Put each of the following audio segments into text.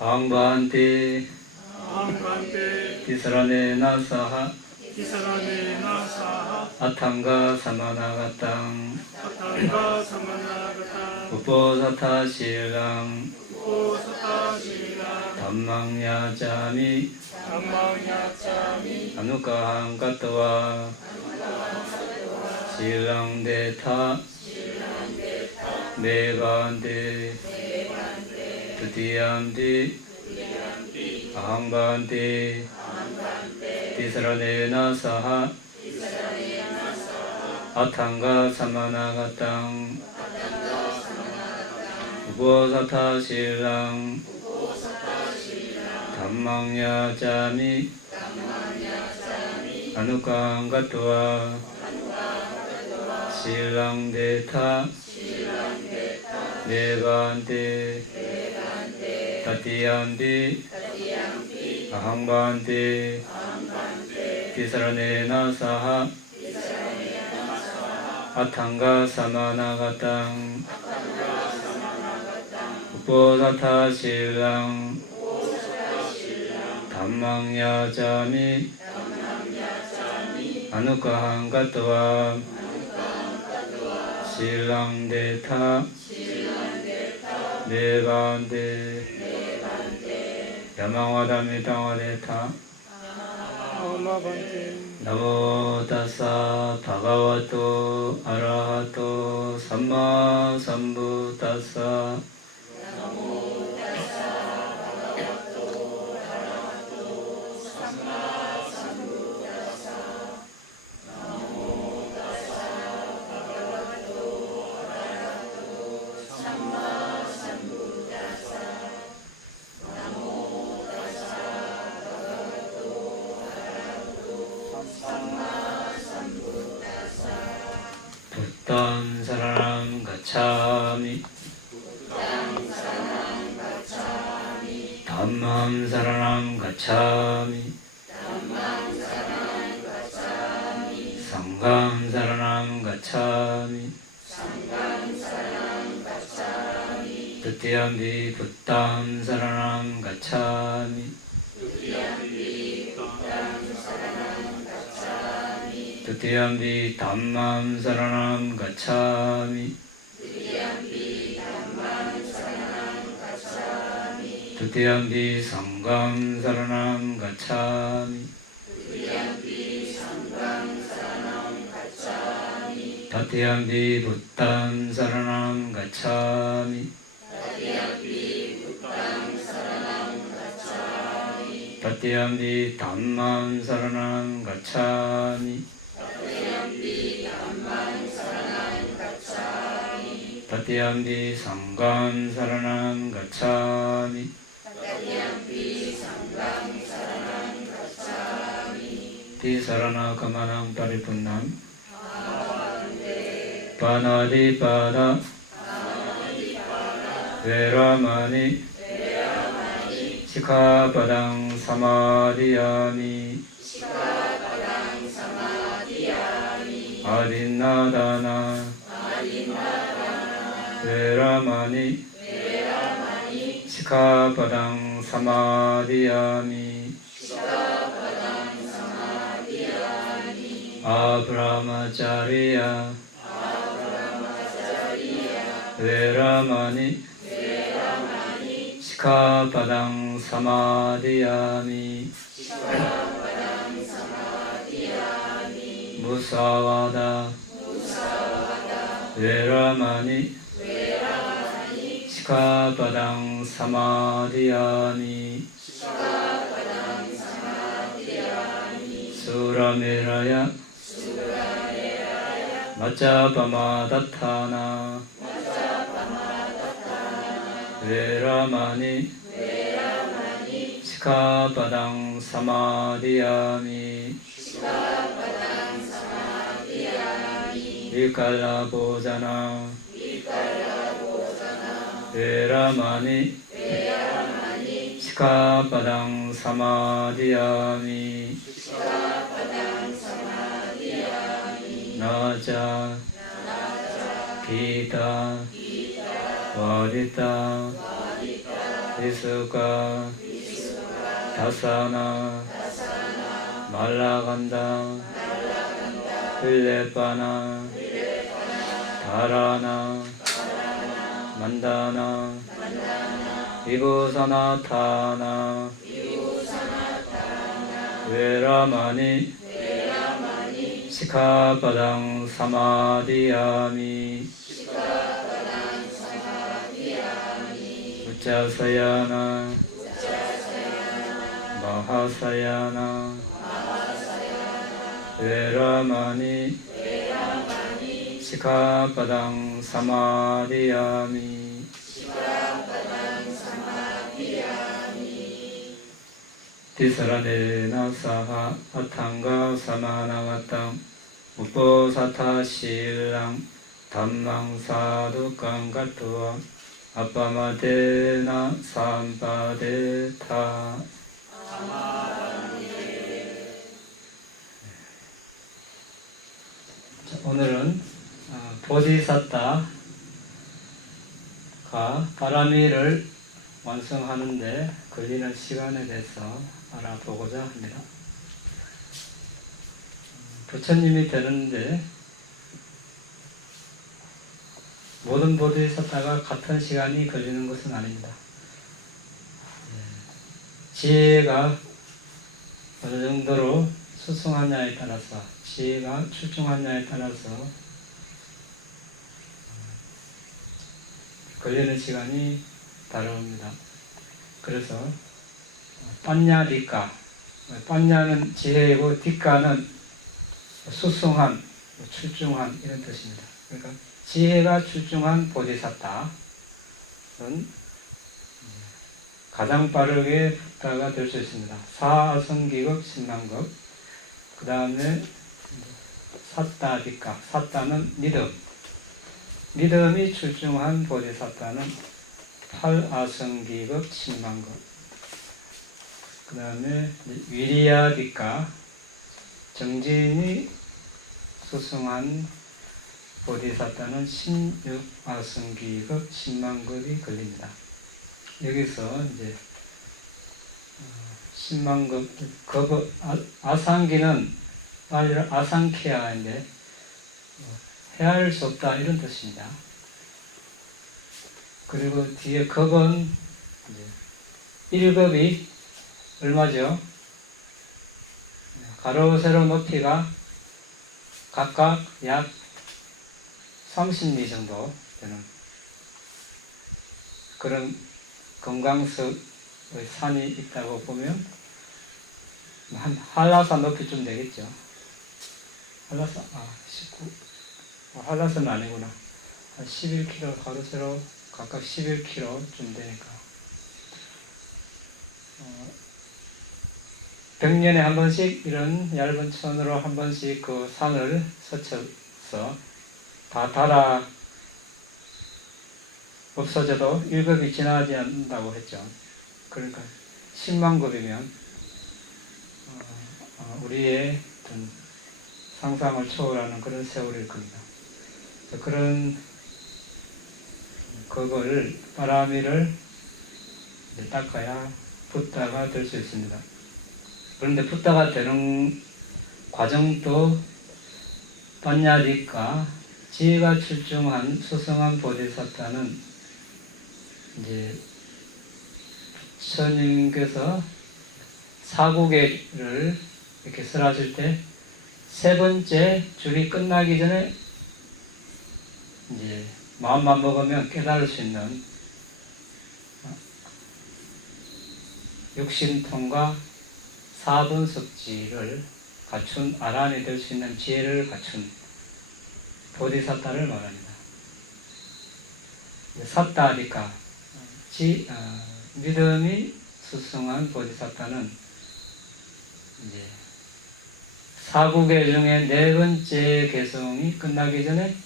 Angbanti Tisaranena saha Atthanga samanagatam Uposatha silang Dhammang yacami Anukahang katva Silang detha Devante Tutiyamti Ahambante Tisaranena saha Atthanga samanagatam Uposatha silang Dhammang yacami Anukahang katva Silang detha Devante Tatiyampi Ahambante Tisaranena saha Atthanga samanagatam Uposatha silang Dhammang yacami Anukahang katva Silang detha Devante Yamavadamitavadetha Namo tassa bhagavato arahato samma sambuddhassa 부ddhaṃ saranam gacchāmi dhammam saranam gacchāmi sangham saranam gacchāmi tutiyampi buddhaṃ saranam gacchāmi Tutiyampi dhammam saranam gacchāmi Tutiyampi sangham saranam gacchāmi Tatiyampi buddhaṃ saranam gacchāmi Tatiyampi dhammam saranam gacchāmi Tatiyampi sangham saranam gacchāmi Tisarana kamanam paripunnam Panadipada Veramani Sikkhapadang samadhiyami Adinādana Veramani Sikkhapadang samadhiyami Abrahmacariya Veramani Sikkhapadang samadhiyami Musāvāda Veramani Sikkhapadang samadhiyami Surameraya Majjapamadattana Veramani Sikkhapadang samadhiyami Vikala bhojana Veramani Sikkhapadang samadhiyami Naca Gita Vadita 비수가 다사나 말라간다 빌레빠나 다라나 만다나 비부사나타나 베라마니 시카바당 사마디야미 우짜사야나 마하사야나 베라마니 시카바당 사마디야미 디사라네나 사하 아탕가 사마나와땅 우포사타 실랑 담망사두깡 가투와 아빠마데나 삼바데타. 오늘은 보디사타가 파라미를 완성하는데 걸리는 시간에 대해서 알아보고자 합니다. 부처님이 되는데 모든 보디사타가 같은 시간이 걸리는 것은 아닙니다. 지혜가 어느 정도로 수승하냐에 따라서, 지혜가 출중하냐에 따라서 걸리는 시간이 다릅니다. 그래서 빠냐 디까, 빠냐는 지혜이고 디까는 수승한, 출중한 이런 뜻입니다. 그러니까 지혜가 출중한 보디사타는 가장 빠르게 붓다가 될 수 있습니다. 사아성기급 10만급, 그 다음에 사따디까, 사따는 믿음이 출중한 보디사타는 8아성기급 10만급, 그 다음에 위리야디까, 정진이 수승한 보디사타는 16아성기급 10만급이 걸립니다. 여기서 이제 10만급, 아상기는 아상키아인데 헤아릴 수 없다 이런 뜻입니다. 그리고 뒤에 급은 1급이 얼마죠? 가로 세로 높이가 각각 약 30리 정도 되는 그런 금강석의 산이 있다고 보면 한 한라산 높이쯤 되겠죠. 한라산, 19, 한라산은 아니구나. 한 11km, 가로 세로 각각 11km쯤 되니까 100년에 한 번씩 이런 얇은 천으로 한 번씩 그 산을 스쳐서 다 닳아 없어져도 1급이 지나지 않는다고 했죠. 그러니까 10만급이면 우리의 어떤 상상을 초월하는 그런 세월일 겁니다. 그런 그걸 바라미를 닦아야 붓다가 될 수 있습니다. 그런데 붓다가 되는 과정도 빠냐디까, 지혜가 출중한 수승한 보디사타는 이제 부처님께서 사구계를 이렇게 설하실 때 세 번째 줄이 끝나기 전에 이제 마음만 먹으면 깨달을 수 있는 육신통과 사분석지를 갖춘 아란이 될 수 있는 지혜를 갖춘 보디사타를 말합니다. 사타디까, 믿음이 수승한 보디사타는 이제 사구계 중에 네 번째 개성이 끝나기 전에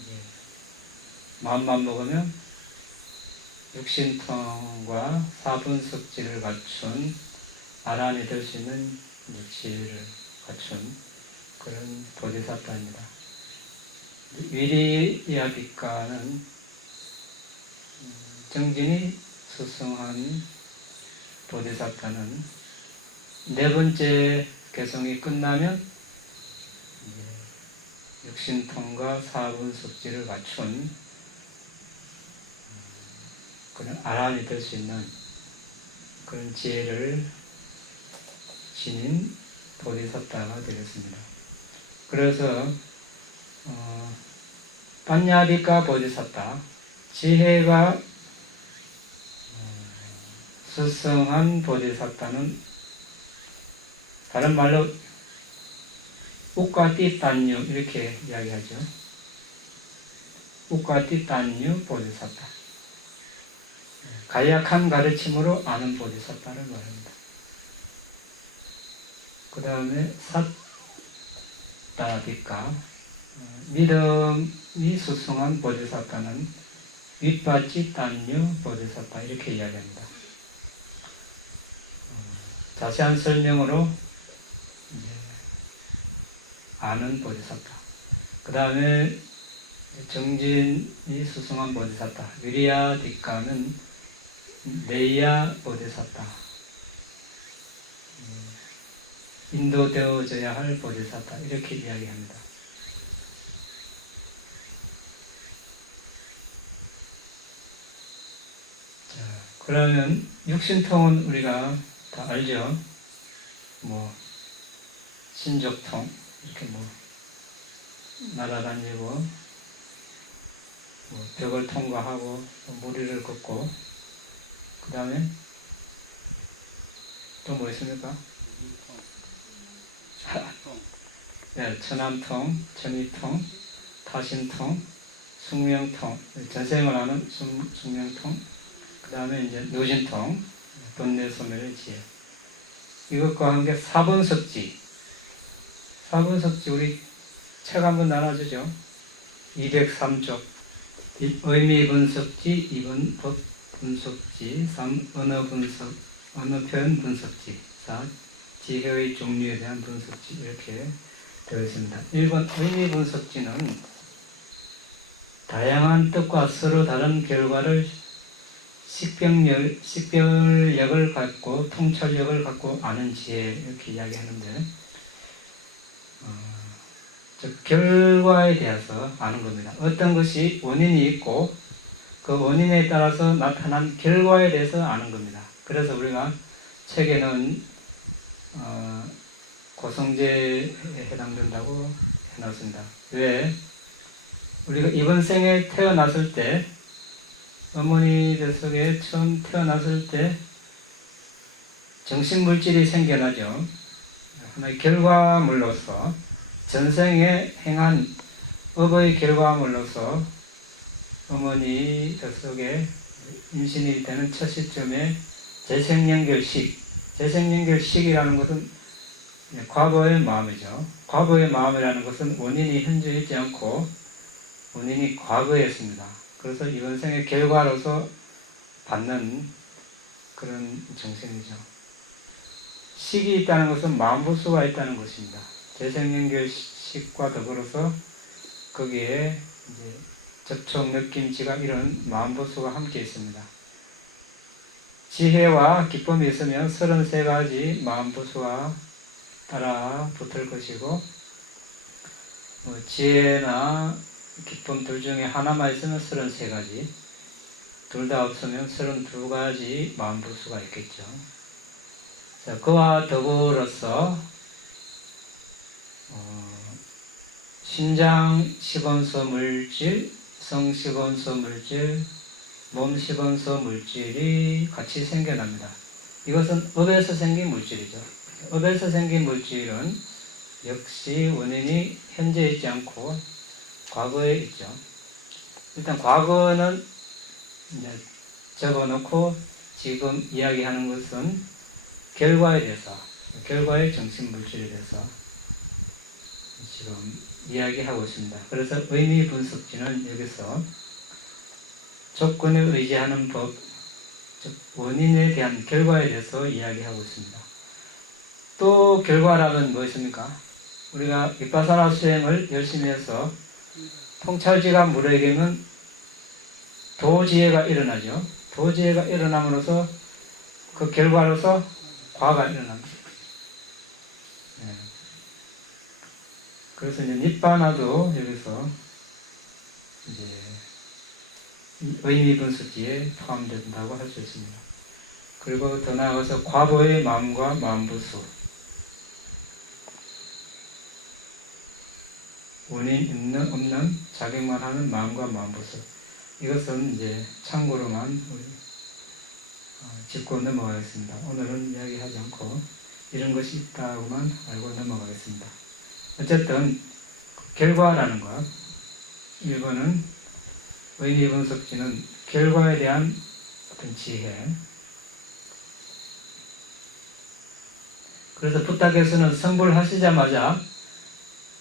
이제 마음만 먹으면 육신통과 사분석지를 갖춘 아란이 될 수 있는 지혜를 갖춘 그런 보디사타입니다. 위리야비가는 정진이 수승한 보디사타는 네 번째 개성이 끝나면 육신통과 사분석지를 갖춘 그런 아란이 될 수 있는 그런 지혜를 지닌 보디사타가 되겠습니다. 그래서 판야비카 보디사타, 지혜가 수승한 보디사타는 다른 말로 우까띠딴유 이렇게 이야기하죠. 우까띠딴유 보디사타, 간략한 가르침으로 아는 보디사타를 말합니다. 그 다음에 사타비카, 믿음이 수승한 보디사타는 윗바찌딴유 보디사타 이렇게 이야기합니다. 자세한 설명으로 아는 보디사타. 그 다음에 정진이 수승한 보디사타, 위리야디카는 네야 보디사타, 인도되어져야 할 보디사타 이렇게 이야기합니다. 자, 그러면 육신통은 우리가 다 알죠. 뭐 신족통 이렇게 뭐 날아다니고 뭐 벽을 통과하고 무리를 걷고 그 다음에 또 뭐 있습니까? 네, 천안통, 천이통, 타신통, 숙명통, 전생을 하는 숙명통, 그 다음에 이제 노진통, 번뇌소멸의 지혜. 이것과 함께 사분석지. 사분석지 우리 책 한번 나눠주죠. 203쪽. 의미 분석지, 2번 법 분석지, 3 언어 분석, 언어 표현 분석지, 4 지혜의 종류에 대한 분석지 이렇게 되어 있습니다. 1번 의미 분석지는 다양한 뜻과 서로 다른 결과를 식별력을 갖고 통찰력을 갖고 아는 지혜 이렇게 이야기하는데 즉 결과에 대해서 아는 겁니다. 어떤 것이 원인이 있고 그 원인에 따라서 나타난 결과에 대해서 아는 겁니다. 그래서 우리가 책에는 고성제에 해당된다고 해놨습니다. 왜? 우리가 이번 생에 태어났을 때 어머니 뱃속에 처음 태어났을 때 정신물질이 생겨나죠. 하나의 결과물로서 전생에 행한 업의 결과물로서 어머니 뱃속에 임신이 되는 첫 시점에 재생연결식이라는 것은 과거의 마음이죠. 과거의 마음이라는 것은 원인이 현재 있지 않고 원인이 과거에 있습니다. 그래서 이번 생의 결과로서 받는 그런 정신이죠. 식이 있다는 것은 마음부수가 있다는 것입니다. 재생연결식과 더불어서 거기에 이제 접촉, 느낌, 지각 이런 마음부수가 함께 있습니다. 지혜와 기쁨이 있으면 33가지 마음부수가 따라 붙을 것이고 지혜나 기쁨 둘 중에 하나만 있으면 33가지, 둘 다 없으면 32가지 마음부수가 있겠죠. 자, 그와 더불어서 신장 10원소 물질, 성 10원소 물질, 몸 10원소 물질이 같이 생겨납니다. 이것은 업에서 생긴 물질이죠. 업에서 생긴 물질은 역시 원인이 현재 있지 않고 과거에 있죠. 일단 과거는 이제 적어놓고 지금 이야기하는 것은 결과에 대해서, 결과의 정신물질에 대해서 지금 이야기하고 있습니다. 그래서 의미 분석지는 여기서 조건에 의지하는 법, 즉 원인에 대한 결과에 대해서 이야기하고 있습니다. 또 결과라면 무엇입니까? 우리가 비파사나 수행을 열심히 해서 통찰지가 무르익으면 도지혜가 일어나죠. 도지혜가 일어남으로써 그 결과로서 과가 일어납니다. 네. 그래서 이제 니바나도 여기서 이제 의미 분석지에 포함된다고 할 수 있습니다. 그리고 더 나아가서 과보의 마음과 마음부수, 원인 있는 없는 자격만 하는 마음과 마음부수, 이것은 이제 참고로만 우리 짚고 넘어가겠습니다. 오늘은 이야기하지 않고 이런 것이 있다고만 알고 넘어가겠습니다. 어쨌든 결과라는 것, 1번은 의미 분석지는 결과에 대한 어떤 지혜. 그래서 부탁에서는 성불하시자마자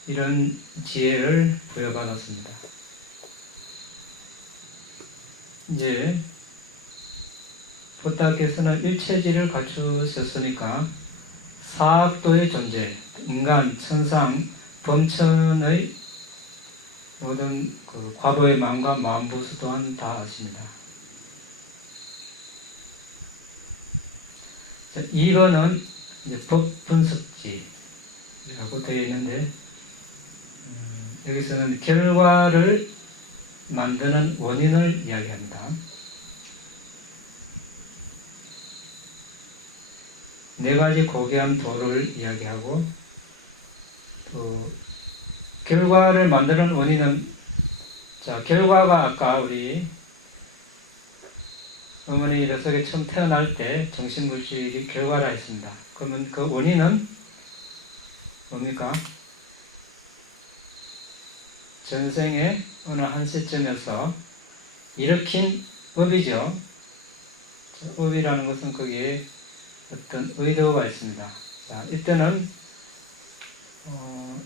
이런 지혜를 부여받았습니다. 이제 부탁에서는 일체지를 갖추셨으니까 사학도의 존재, 인간, 천상, 범천의 모든 그 과거의 마음과 마음부수 또한 다 아십니다. 2번은 이제 법분석지라고 되어 있는데, 여기서는 결과를 만드는 원인을 이야기합니다. 네 가지 고귀한 도를 이야기하고, 또 결과를 만드는 원인은, 자, 결과가 아까 우리 어머니 뱃속에 처음 태어날 때 정신물질이 결과라 했습니다. 그러면 그 원인은 뭡니까? 전생의 어느 한 시점에서 일으킨 업이죠. 업이라는 것은 거기에 어떤 의도가 있습니다. 자, 이때는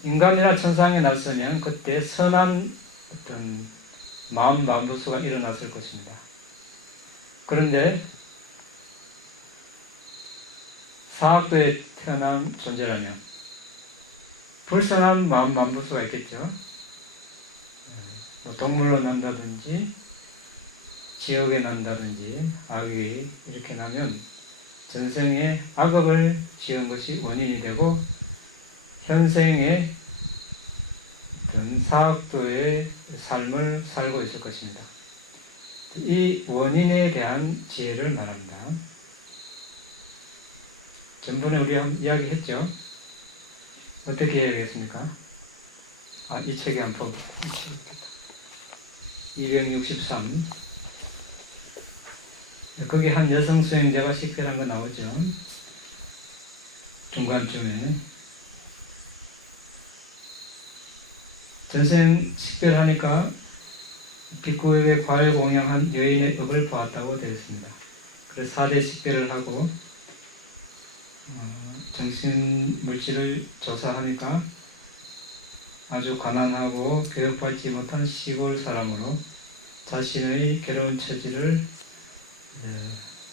인간이나 천상에 났으면 그때 선한 어떤 마음부수가 일어났을 것입니다. 그런데 사학도에 태어난 존재라면 불선한 마음부수가 있겠죠. 뭐 동물로 난다든지 지역에 난다든지 악이 이렇게 나면 전생에 악업을 지은 것이 원인이 되고 현생에 어떤 사학도의 삶을 살고 있을 것입니다. 이 원인에 대한 지혜를 말합니다. 전번에 우리 이야기했죠? 어떻게 해야겠습니까? 이 책에 한번 263. 거기 한 여성 수행자가 식별한 거 나오죠? 중간쯤에. 전생 식별하니까 빅구에게 과일 공양한 여인의 업을 보았다고 되어 있습니다. 그래서 4대 식별을 하고 정신물질을 조사하니까 아주 가난하고 교육받지 못한 시골 사람으로 자신의 괴로운 처지를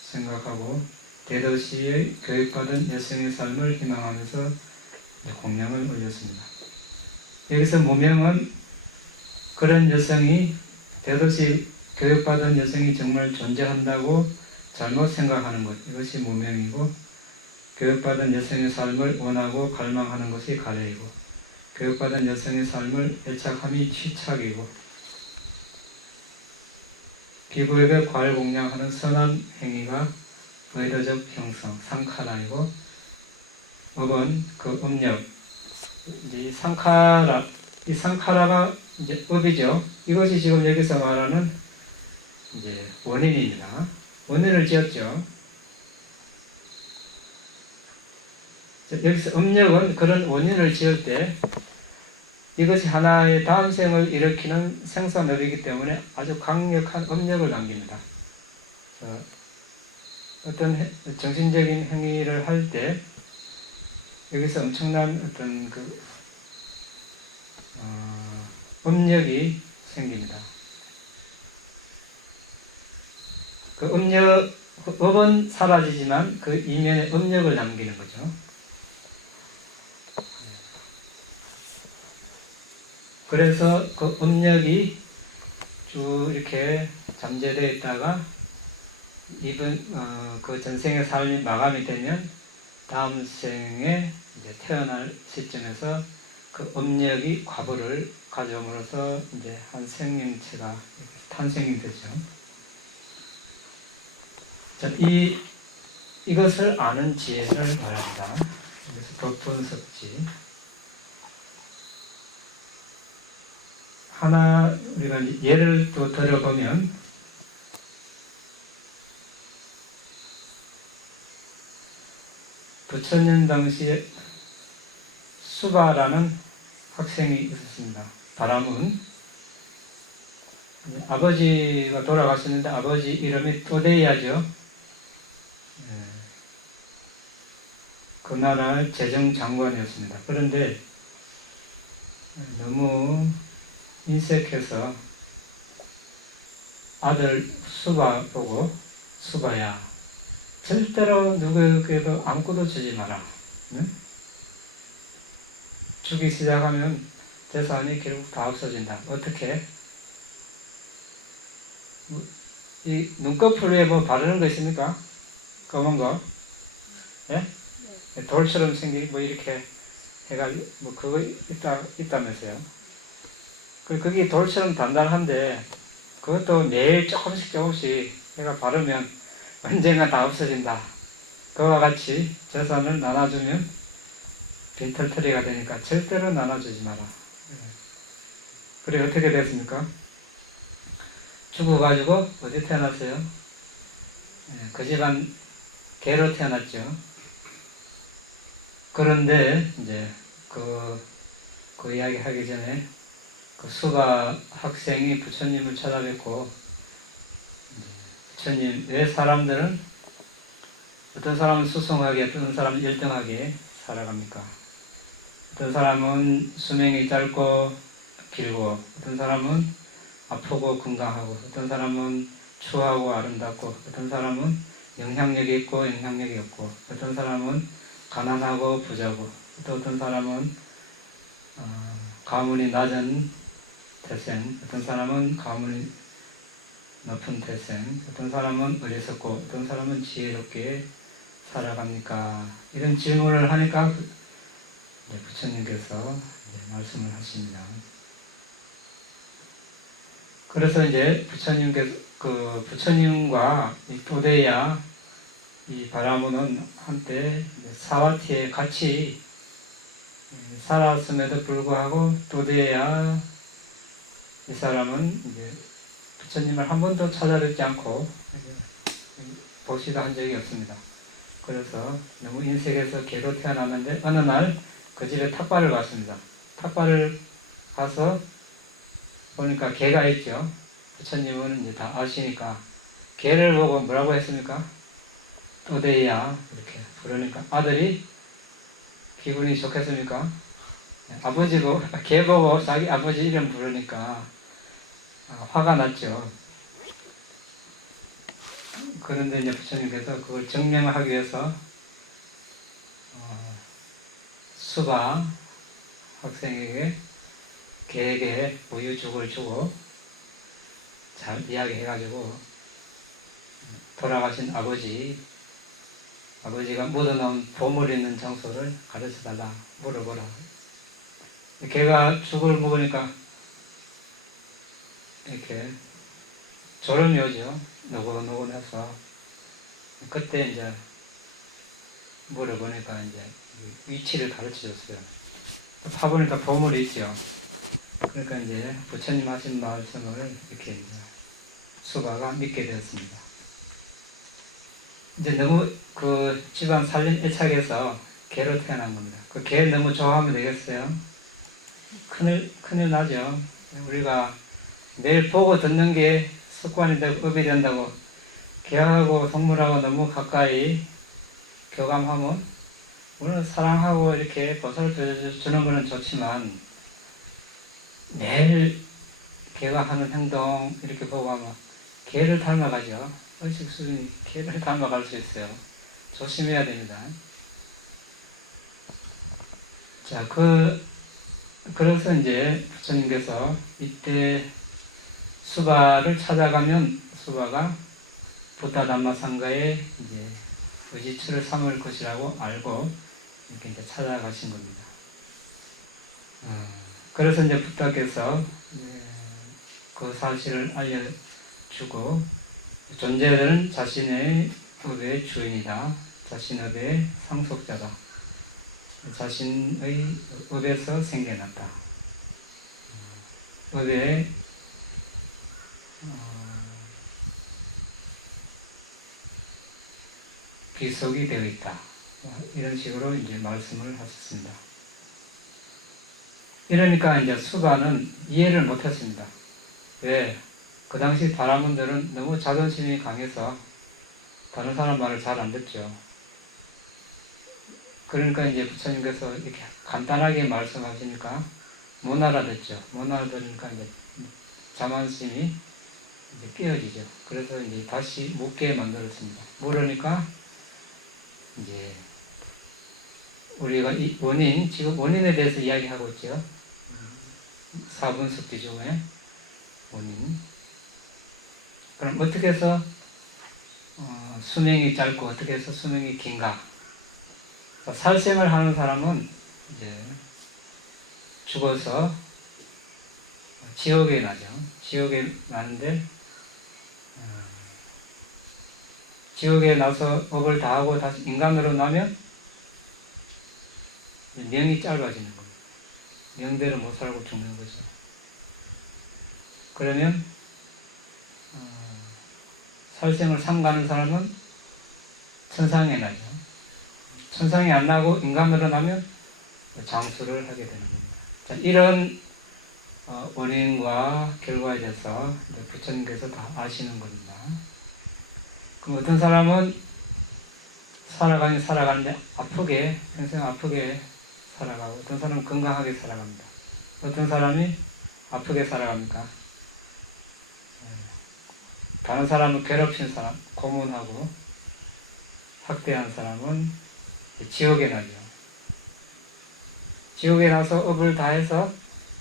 생각하고 대도시의 교육받은 여성의 삶을 희망하면서 공양을 올렸습니다. 여기서 무명은 그런 여성이 대도시 교육받은 여성이 정말 존재한다고 잘못 생각하는 것, 이것이 무명이고, 교육받은 여성의 삶을 원하고 갈망하는 것이 가래이고, 교육받은 여성의 삶을 애착함이 취착이고, 비구에게 과일 공양하는 선한 행위가 의도적 형성, 상카라이고, 업은 그 업력, 이 상카라가 이제 업이죠. 이것이 지금 여기서 말하는 이제 원인입니다. 원인을 지었죠. 여기서 업력은 그런 원인을 지을 때 이것이 하나의 다음 생을 일으키는 생산업이기 때문에 아주 강력한 업력을 남깁니다. 어떤 정신적인 행위를 할 때 여기서 엄청난 어떤 업력이 생깁니다. 그 업은 사라지지만 그 이면에 업력을 남기는 거죠. 그래서 그 업력이 쭉 이렇게 잠재되어 있다가 그 전생의 삶이 마감이 되면 다음 생에 이제 태어날 시점에서 그 업력이 과보를 가져옴으로써 이제 한 생명체가 탄생이 되죠. 자, 이것을 아는 지혜를 말합니다. 그래서 도분석지. 하나, 우리가 예를 또 들어보면, 부처님 당시에 수바라는 학생이 있었습니다. 바람은 아버지가 돌아가셨는데 아버지 이름이 또데야죠. 그 나라 재정장관이었습니다. 그런데 너무 인색해서 아들 수바 보고, 수바야, 절대로 누구에게도 아무것도 주지 마라. 응? 주기 시작하면 재산이 결국 다 없어진다. 어떻게? 이 눈꺼풀 위에 뭐 바르는 거 있습니까? 검은 거? 예? 네. 돌처럼 생긴 뭐 이렇게 해가지고 뭐 그거 있다면서요. 그게 돌처럼 단단한데 그것도 매일 조금씩 해가 바르면 언젠가 다 없어진다. 그와 같이 재산을 나눠주면 빈털터리가 되니까 절대로 나눠주지 마라. 그래 어떻게 됐습니까? 죽어가지고 어디 태어났어요? 그 집안 개로 태어났죠. 그런데 이제 그 이야기 하기 전에 그 수바 학생이 부처님을 찾아뵙고, 부처님, 왜 사람들은 어떤 사람은 수승하게, 어떤 사람은 열등하게 살아갑니까? 어떤 사람은 수명이 짧고 길고, 어떤 사람은 아프고 건강하고, 어떤 사람은 추하고 아름답고, 어떤 사람은 영향력이 있고 영향력이 없고, 어떤 사람은 가난하고 부자고, 또 어떤 사람은 가문이 낮은 태생, 어떤 사람은 가문이 높은 태생, 어떤 사람은 어리석고 어떤 사람은 지혜롭게 살아갑니까? 이런 질문을 하니까 부처님께서 말씀을 하십니다. 그래서 이제 부처님과 이 또데야, 이 바라무는 한때 사와티에 같이 살았음에도 불구하고 또데야 이 사람은 이제 부처님을 한 번도 찾아뵙지 않고 보시다 한 적이 없습니다. 그래서 너무 인색해서 개로 태어났는데 어느 날 그 집에 탁발을 갔습니다. 탁발을 가서 보니까 개가 있죠. 부처님은 이제 다 아시니까 개를 보고 뭐라고 했습니까? 또데야 이렇게 부르니까 아들이 기분이 좋겠습니까? 아버지도 개 보고 자기 아버지 이름 부르니까 화가 났죠. 그런데 이제 부처님께서 그걸 증명하기 위해서 수바 학생에게 개에게 우유죽을 주고 잘 이야기해가지고 돌아가신 아버지가 묻어놓은 보물 있는 장소를 가르쳐달라, 물어보라. 개가 죽을 먹으니까 이렇게 졸음이 오죠. 노곤노곤해서. 그때 이제 물어보니까 이제 위치를 가르쳐 줬어요. 파보니까 보물이 있죠. 그러니까 이제 부처님 하신 말씀을 이렇게 이제 수바가 믿게 되었습니다. 이제 너무 그 집안 살림 애착에서 개로 태어난 겁니다. 그 개 너무 좋아하면 되겠어요? 큰일 나죠. 우리가 매일 보고 듣는 게 습관이 되고 업이 된다고 개하고 동물하고 너무 가까이 교감하면 물론 사랑하고 이렇게 보살펴주는 것은 좋지만 매일 개가 하는 행동 이렇게 보고 하면 개를 닮아가죠. 의식 수준이 개를 닮아갈 수 있어요. 조심해야 됩니다. 자, 그래서 이제 부처님께서 이때 수바를 찾아가면 수바가 부타 담마상가의 이제 의지처를 삼을 것이라고 알고 이렇게 이제 찾아가신 겁니다. 그래서 이제 부타께서 그 사실을 알려주고 존재는 자신의 업의 주인이다. 자신의 업의 상속자다. 자신의 업에서 생겨났다. 업의 귀속이 되어 있다. 이런 식으로 이제 말씀을 하셨습니다. 이러니까 이제 수가는 이해를 못했습니다. 왜? 그 당시 바라문들은 너무 자존심이 강해서 다른 사람 말을 잘 안 듣죠. 그러니까 이제 부처님께서 이렇게 간단하게 말씀하시니까 못 알아듣죠. 못 알아들으니까 이제 자만심이 이제 깨어지죠. 그래서 이제 다시 묻게 만들었습니다. 물으니까 이제 우리가 이 원인, 지금 원인에 대해서 이야기하고 있죠. 사분석지 중에 원인. 그럼 어떻게 해서 수명이 짧고 어떻게 해서 수명이 긴가? 살생을 하는 사람은 이제 죽어서 지옥에 나죠. 지옥에 나는데 지옥에 나서 업을 다하고 다시 인간으로 나면 명이 짧아지는 겁니다. 명대로 못 살고 죽는 거죠. 그러면 살생을 삼가는 사람은 천상에 나죠. 천상에 안 나고 인간으로 나면 장수를 하게 되는 겁니다. 자, 이런 원인과 결과에 대해서 부처님께서 다 아시는 겁니다. 그럼 어떤 사람은 살아가는데 아프게, 평생 아프게 살아가고, 어떤 사람은 건강하게 살아갑니다. 어떤 사람이 아프게 살아갑니까? 다른 사람을 괴롭힌 사람, 고문하고 학대한 사람은 지옥에 나죠. 지옥에 나서 업을 다해서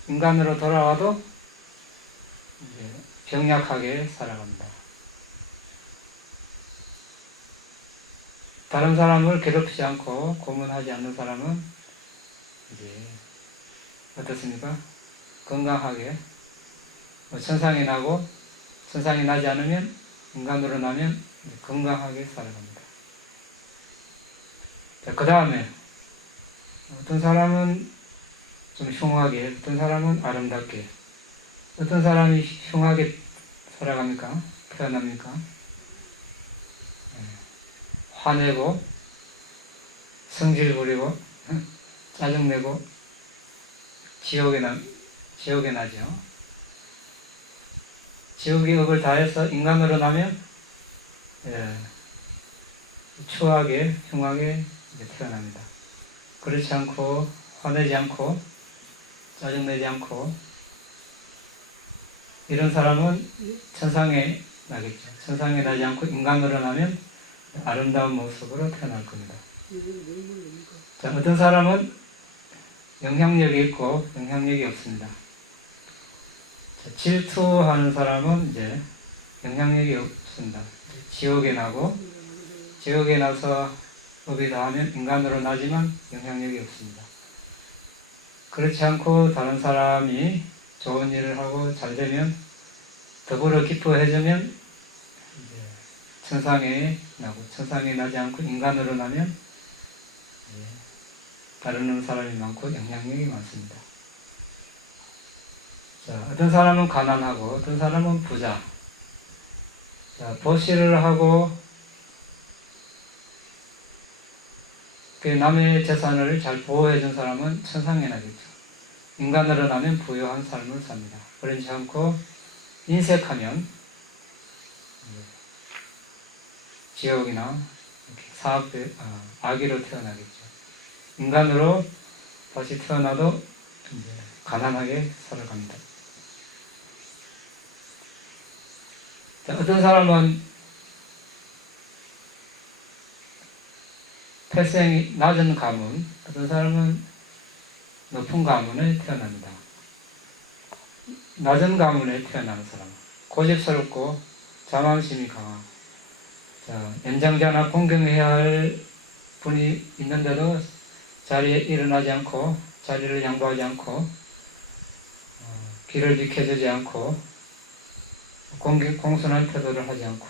인간으로 돌아와도 이제 병약하게 살아갑니다. 다른 사람을 괴롭히지 않고 고문하지 않는 사람은 이제 어떻습니까? 건강하게 천상에 나고, 천상에 나지 않으면 인간으로 나면 건강하게 살아갑니다. 자, 그 다음에 어떤 사람은 좀 흉하게, 어떤 사람은 아름답게, 어떤 사람이 흉하게 살아갑니까? 태어납니까? 화내고 성질 부리고 짜증내고 지옥에 나죠. 지옥의 업을 다해서 인간으로 나면 추하게, 흉하게 태어납니다. 그렇지 않고 화내지 않고 짜증내지 않고 이런 사람은 천상에 나겠죠. 천상에 나지 않고 인간으로 나면 아름다운 모습으로 태어날 겁니다. 자, 어떤 사람은 영향력이 있고 영향력이 없습니다. 자, 질투하는 사람은 이제 영향력이 없습니다. 지옥에 나고, 지옥에 나서 업이 다하면 인간으로 나지만 영향력이 없습니다. 그렇지 않고 다른 사람이 좋은 일을 하고 잘 되면, 더불어 기뻐해주면 천상에 나고, 천상에 나지 않고 인간으로 나면 다루는 사람이 많고 영향력이 많습니다. 자, 어떤 사람은 가난하고 어떤 사람은 부자. 자, 보시를 하고 그 남의 재산을 잘 보호해준 사람은 천상에 나겠죠. 인간으로 나면 부유한 삶을 삽니다. 그렇지 않고 인색하면 지옥이나 아기로 태어나겠죠. 인간으로 다시 태어나도 이제 가난하게 살아갑니다. 자, 어떤 사람은 태생이 낮은 가문, 어떤 사람은 높은 가문에 태어납니다. 낮은 가문에 태어나는 사람, 고집스럽고 자만심이 강하고 자, 연장자나 공경해야 할 분이 있는데도 자리에 일어나지 않고 자리를 양보하지 않고 길을 비켜주지 않고 공손한 태도를 하지 않고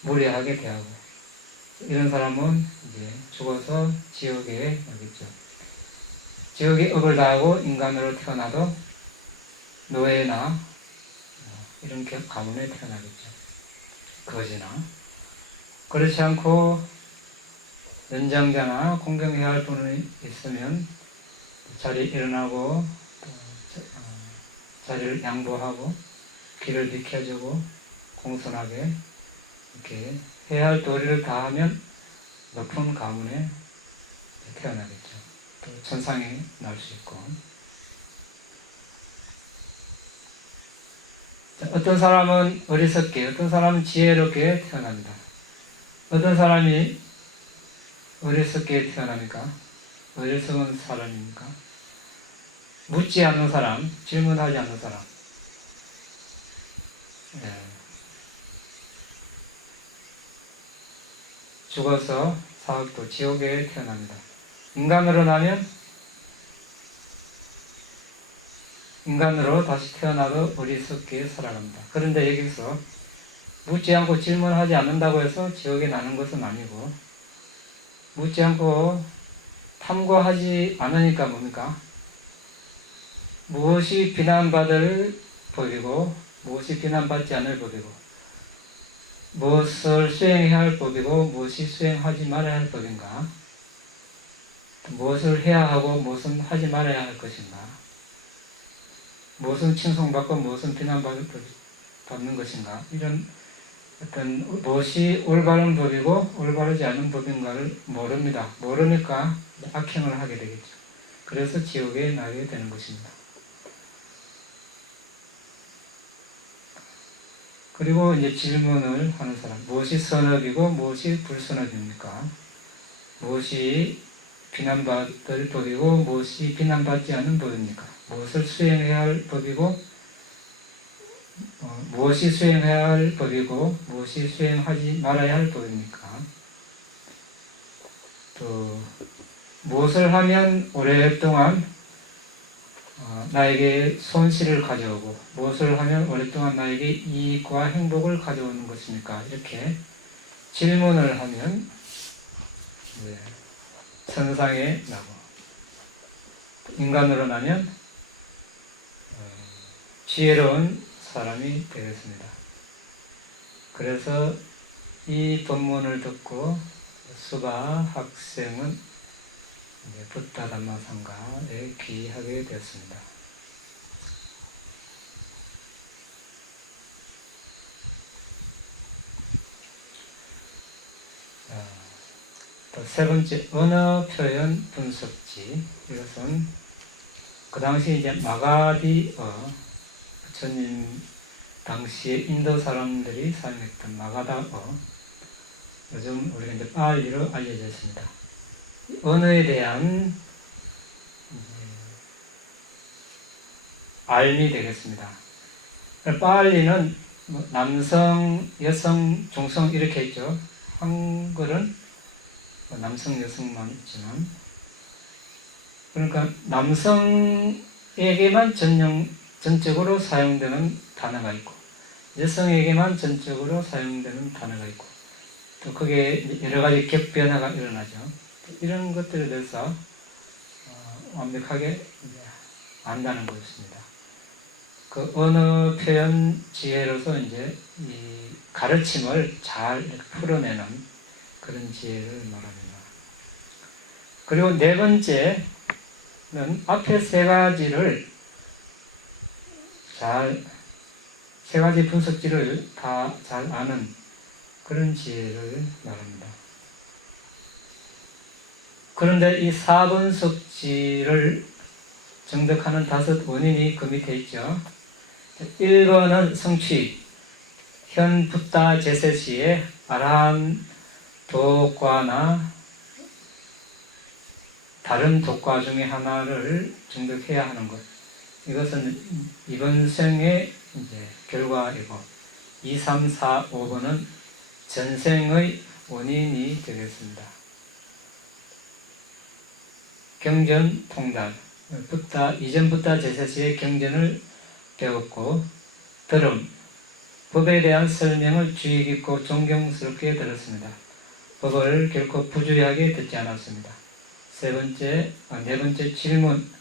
무례하게 대하고 이런 사람은 이제 죽어서 지옥에 가겠죠. 지옥에 업을 다하고 인간으로 태어나도 노예나 이런 가문에 태어나겠죠. 거지나. 그렇지 않고 연장자나 공경해야 할 분이 있으면 자리에 일어나고 자리를 양보하고 길을 비켜주고 공손하게 이렇게 해야 할 도리를 다하면 높은 가문에 태어나겠죠. 또 천상에 날 수 있고. 어떤 사람은 어리석게, 어떤 사람은 지혜롭게 태어납니다. 어떤 사람이 어리석게 태어납니까? 어리석은 사람입니까? 묻지 않는 사람, 질문하지 않는 사람. 죽어서 사악도 지옥에 태어납니다. 인간으로 나면 인간으로 다시 태어나도 어리석게 살아갑니다. 그런데 여기서 묻지 않고 질문하지 않는다고 해서 지옥에 나는 것은 아니고, 묻지 않고 탐구하지 않으니까 뭡니까? 무엇이 비난받을 법이고 무엇이 비난받지 않을 법이고 무엇을 수행해야 할 법이고 무엇이 수행하지 말아야 할 법인가, 무엇을 해야 하고 무엇은 하지 말아야 할 것인가, 무엇은 칭송받고 무엇은 비난받는 것인가, 이런 어떤 무엇이 올바른 법이고 올바르지 않은 법인가를 모릅니다. 모르니까 악행을 하게 되겠죠. 그래서 지옥에 나게 되는 것입니다. 그리고 이제 질문을 하는 사람, 무엇이 선업이고 무엇이 불선업입니까? 무엇이 비난받을 법이고 무엇이 비난받지 않는 법입니까? 무엇을 수행해야 할 법이고 무엇이 수행해야 할 법이고 무엇이 수행하지 말아야 할 법입니까? 또 무엇을 하면 오랫동안 나에게 손실을 가져오고 무엇을 하면 오랫동안 나에게 이익과 행복을 가져오는 것입니까? 이렇게 질문을 하면 천상에 나고, 인간으로 나면 지혜로운 사람이 되겠습니다. 그래서 이 본문을 듣고 수바 학생은 붓다 담마상가에 귀하게 되었습니다. 또 세 번째, 언어 표현 분석지. 이것은 그 당시 이제 마가디어, 부처님 당시에 인도 사람들이 사용했던 마가다어, 요즘 우리가 이제 빨리로 알려져 있습니다. 언어에 대한 알미 되겠습니다. 빨리는 남성, 여성, 중성 이렇게 있죠. 한글은 남성, 여성만 있지만, 그러니까 남성에게만 전적으로 사용되는 단어가 있고 여성에게만 전적으로 사용되는 단어가 있고, 또 그게 여러 가지 격변화가 일어나죠. 이런 것들에 대해서 완벽하게 안다는 것입니다. 그 언어 표현 지혜로서 이제 이 가르침을 잘 풀어내는 그런 지혜를 말합니다. 그리고 네 번째는 앞에 세 가지를 세 가지 분석지를 다 잘 아는 그런 지혜를 말합니다. 그런데 이 4분석지를 정득하는 5 원인이 그 밑에 있죠. 1번은 성취, 현 붓다 제세시에 아라한 도과나 다른 도과 중에 하나를 정득해야 하는 것. 이것은 이번 생의 이제 결과이고, 2, 3, 4, 5번은 전생의 원인이 되겠습니다. 경전 통달, 이전부터 제사시에 경전을 배웠고 들음, 법에 대한 설명을 주의 깊고 존경스럽게 들었습니다. 법을 결코 부주의하게 듣지 않았습니다. 네 번째 질문.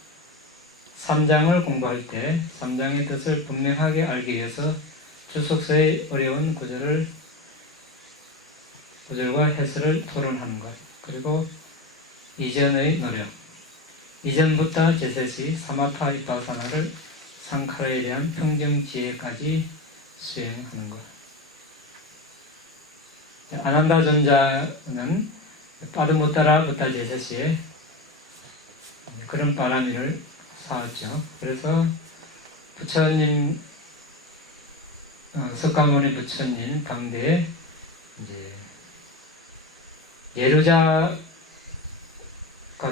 3장을 공부할 때 3장의 뜻을 분명하게 알기 위해서 주석서의 어려운 구절과 해설을 토론하는 것. 그리고 이전의 노력. 이전부터 제세시 사마타 이빠사나를 상카라에 대한 평정지혜까지 수행하는 것. 아난다 존자는 빠드무타라 부타 제세시에 그런 바람이를 쌓았죠. 그래서 부처님, 석가모니 부처님 당대에 이제 예루자가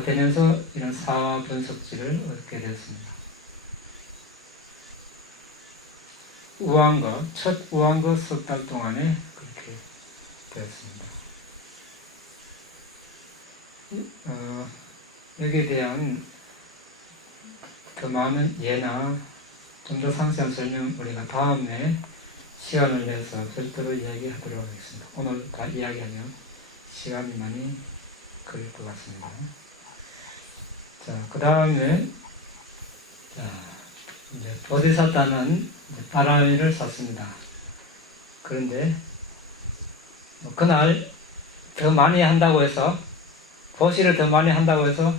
되면서 이런 사화 분석지를 얻게 되었습니다. 첫 우왕거 석 달 동안에 그렇게 되었습니다. 여기에 대한 더 많은 예나 좀 더 상세한 설명 우리가 다음에 시간을 내서 별도로 이야기하도록 하겠습니다. 오늘 다 이야기하면 시간이 많이 걸릴 것 같습니다. 자, 그 다음에 이제 보디사타는 바라미를 샀습니다. 그런데 그날 더 많이 한다고 해서 보시를 더 많이 한다고 해서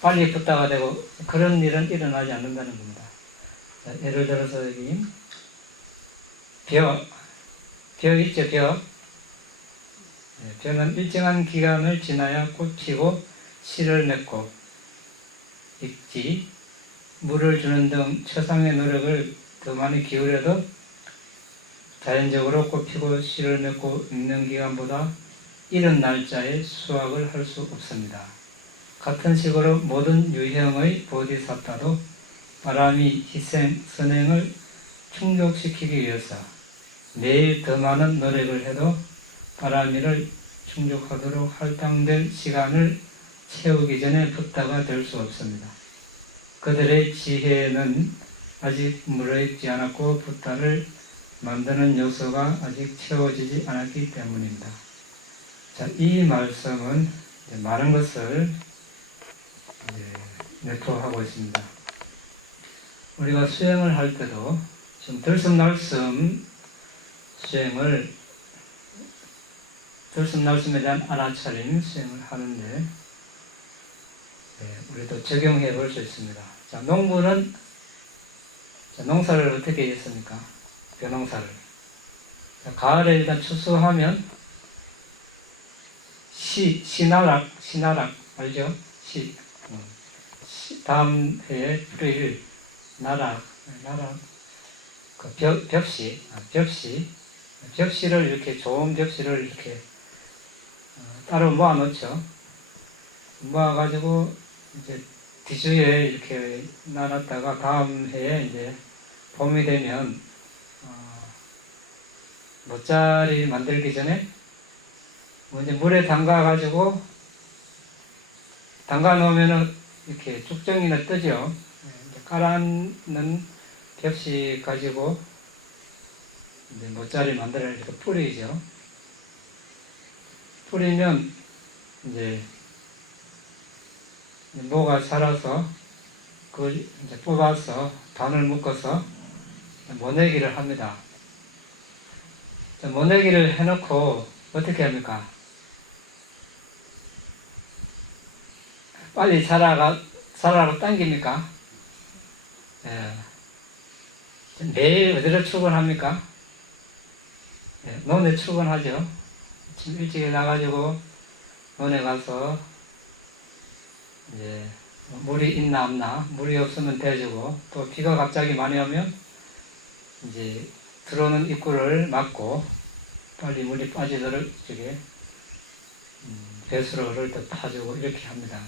빨리 붓다가 되고 그런 일은 일어나지 않는다는 겁니다. 자, 예를 들어서 여기 벼 있죠, 벼. 벼는 일정한 기간을 지나야 꽃 피고 씨를 맺고 익지, 물을 주는 등 최상의 노력을 더 많이 기울여도 자연적으로 꽃 피고 씨를 맺고 익는 기간보다 이른 날짜에 수확을 할 수 없습니다. 같은 식으로 모든 유형의 보디사타도 바람이 희생, 선행을 충족시키기 위해서 매일 더 많은 노력을 해도 바람이를 충족하도록 할당된 시간을 채우기 전에 붓다가 될 수 없습니다. 그들의 지혜는 아직 무르익지 않았고 붓다를 만드는 요소가 아직 채워지지 않았기 때문입니다. 자, 이 말씀은 많은 것을 내포하고 있습니다. 우리가 수행을 할 때도 좀 들숨날숨 들숨날숨에 대한 알아차림 수행을 하는데 우리도 적용해 볼 수 있습니다. 자, 농부는 농사를 어떻게 했습니까? 벼농사를. 자, 가을에 일단 추수하면 씨나락 알죠? 다음 해에 프릴 나락 그 벽시를 이렇게 좋은 벽시를 이렇게 따로 모아 놓죠. 모아가지고 이제 뒤주에 이렇게 놔놨다가 다음 해에 이제 봄이 되면 모짜리 만들기 전에 이제 물에 담가 놓으면은 이렇게 쭉정이나 뜨죠. 깔아놓는 벽시 가지고 이제 모짜리 만들어 이렇게 뿌리죠. 뿌리면 이제 모가 자라서 그걸 이제 뽑아서 바늘 묶어서 모내기를 합니다. 모내기를 해놓고 어떻게 합니까? 빨리 자라고 당깁니까? 매일 어디로 출근합니까? 논에 출근하죠. 아침 일찍 나가지고 논에 가서 이제 물이 있나 없나, 물이 없으면 대주고, 또 비가 갑자기 많이 오면 이제 들어오는 입구를 막고 빨리 물이 빠지도록 이쪽에 배수로를 또 파주고 이렇게 합니다.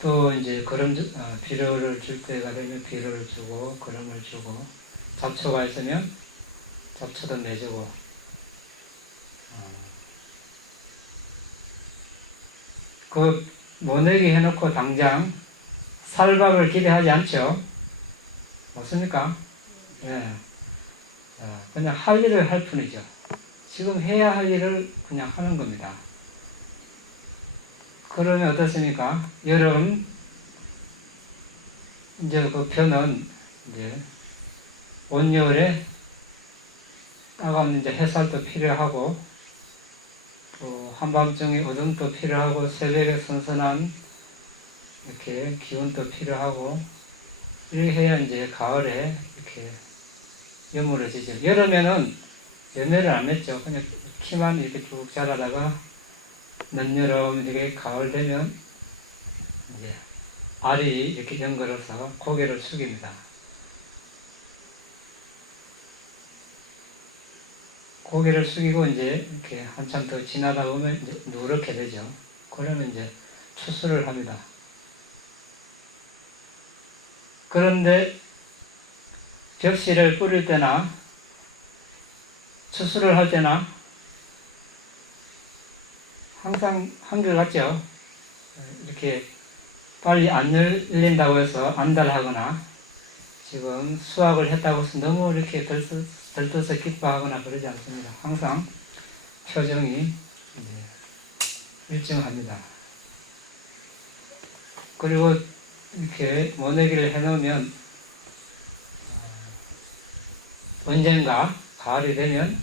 또 이제 비료를 줄 때가 되면 비료를 주고, 거름을 주고, 잡초가 있으면 잡초도 내주고, 그 모내기 해놓고 당장 살박을 기대하지 않죠? 맞습니까? 예. 그냥 할 일을 할 뿐이죠. 지금 해야 할 일을 그냥 하는 겁니다. 그러면 어떻습니까? 여름, 이제 그 벼는 이제 온여울에 따가운 이제 햇살도 필요하고, 또 한밤중에 어둠도 필요하고, 새벽에 선선한 이렇게 기운도 필요하고, 이렇게 해야 이제 가을에 이렇게 여물어지죠. 여름에는 열매를 안 맺죠. 그냥 키만 이렇게 쭉 자라다가 늦여름 이렇게 가을 되면 이제 알이 이렇게 연걸어서 고개를 숙입니다. 고개를 숙이고 이제 이렇게 한참 더 지나다 보면 이제 누렇게 되죠. 그러면 이제 추수를 합니다. 그런데 벽씨를 뿌릴 때나 추수를 할 때나 항상 한결같죠. 이렇게 빨리 안 열린다고 해서 안달하거나 지금 수확을 했다고 해서 너무 이렇게 들떠서 기뻐하거나 그러지 않습니다. 항상 표정이 일정합니다. 그리고 이렇게 모내기를 해놓으면 언젠가 가을이 되면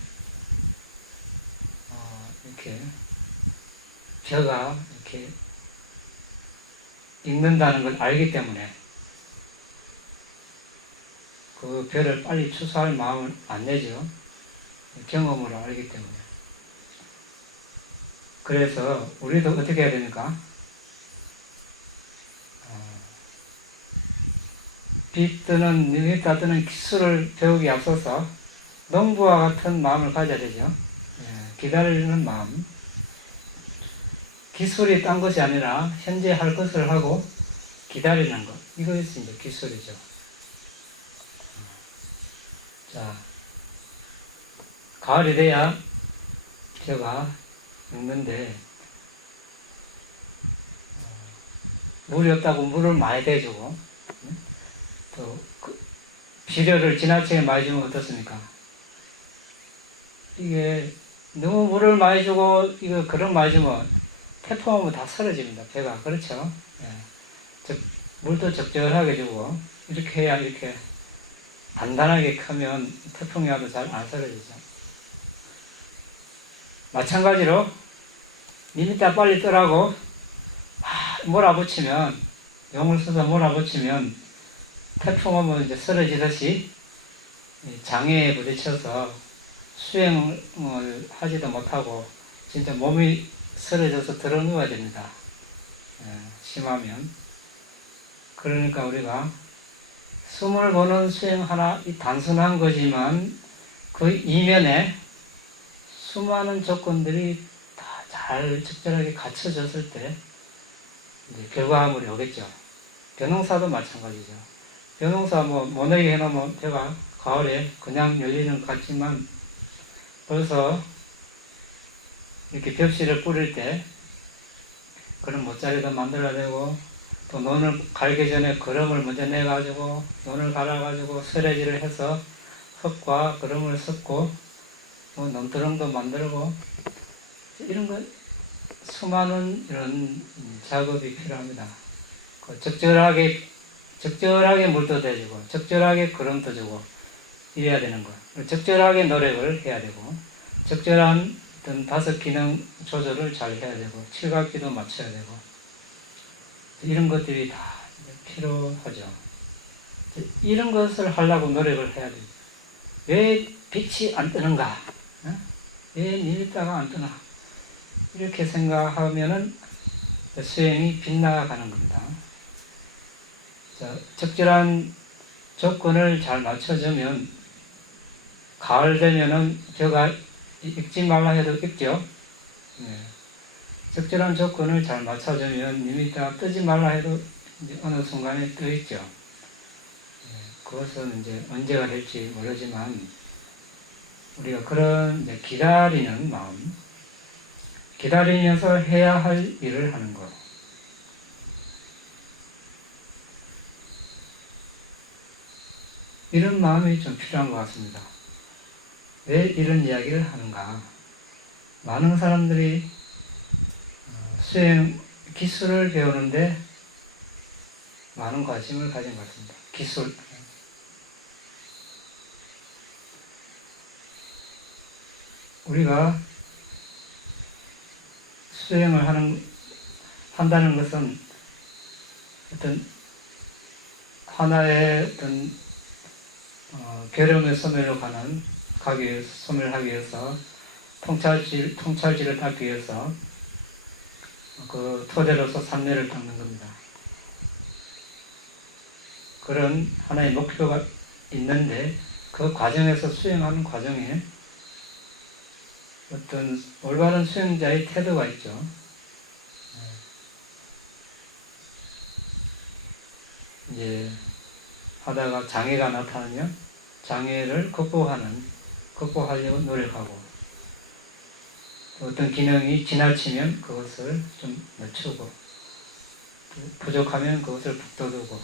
이렇게 벼가 이렇게 익는다는 걸 알기 때문에 그 벼를 빨리 추수할 마음을 안 내죠. 경험으로 알기 때문에. 그래서 우리도 어떻게 해야 됩니까? 빛 뜨는, 눈이 따뜨는 기술을 배우기 앞서서 농부와 같은 마음을 가져야 되죠. 기다리는 마음. 기술이 딴 것이 아니라 현재 할 것을 하고 기다리는 것. 이것이 이제 기술이죠. 자, 가을이 돼야 벼가 익는데 물이 없다고 물을 많이 대주고 또 비료를 지나치게 많이 주면 어떻습니까? 이게 너무 물을 많이 주고 이거 그런 많이 주면 태풍 오면 다 쓰러집니다. 벼가. 그렇죠? 물도 적절하게 주고 이렇게 해야 이렇게 단단하게 크면 태풍이 와도 잘 안 쓰러지죠. 마찬가지로 니미따 빨리 뜨라고 몰아붙이면 용을 써서 몰아붙이면 태풍 오면 이제 쓰러지듯이 장애에 부딪혀서 수행을 하지도 못하고 진짜 몸이 쓰러져서 들어 누워야 됩니다. 심하면. 그러니까 우리가 숨을 보는 수행 하나 단순한 거지만 그 이면에 수많은 조건들이 다 잘 적절하게 갖춰졌을 때 이제 결과물이 오겠죠. 벼농사도 마찬가지죠. 벼농사 모내기 해놓으면 벼가 가을에 그냥 열리는 것 같지만 벌써 이렇게 벽씨를 뿌릴 때 그런 모짜리도 만들어야 되고 또 논을 갈기 전에 거름을 먼저 내가지고 논을 갈아가지고 설해지를 해서 흙과 거름을 섞고 논두렁도 만들고 이런 거 수많은 이런 작업이 필요합니다. 적절하게 물도 대주고 적절하게 거름도 주고 이래야 되는 거. 적절하게 노력을 해야 되고 적절한 어떤 다섯 기능 조절을 잘 해야 되고 칠각기도 맞춰야 되고 이런 것들이 다 필요하죠. 이런 것을 하려고 노력을 해야 돼요. 왜 빛이 안 뜨는가? 왜 니미따가 안 뜨나? 이렇게 생각하면은 수행이 빗나가는 겁니다. 자, 적절한 조건을 잘 맞춰주면 가을 되면은 벼가 익지 말라 해도 익죠. 적절한 조건을 잘 맞춰주면 니미따가 뜨지 말라 해도 이제 어느 순간에 떠 있죠. 그것은 이제 언제가 될지 모르지만 우리가 그런 이제 기다리는 마음, 기다리면서 해야 할 일을 하는 것. 이런 마음이 좀 필요한 것 같습니다. 왜 이런 이야기를 하는가? 많은 사람들이 수행 기술을 배우는데 많은 관심을 가진 것 같습니다. 기술. 우리가 수행을 한다는 것은 어떤 하나의 어떤 괴로움의 소멸하기 위해서 통찰지를 닦기 위해서 그 토대로서 삼례를 닦는 겁니다. 그런 하나의 목표가 있는데 그 과정에서 수행하는 과정에 어떤 올바른 수행자의 태도가 있죠. 이제 하다가 장애가 나타나면 장애를 극복하려고 노력하고, 어떤 기능이 지나치면 그것을 좀 늦추고, 부족하면 그것을 북돋우고,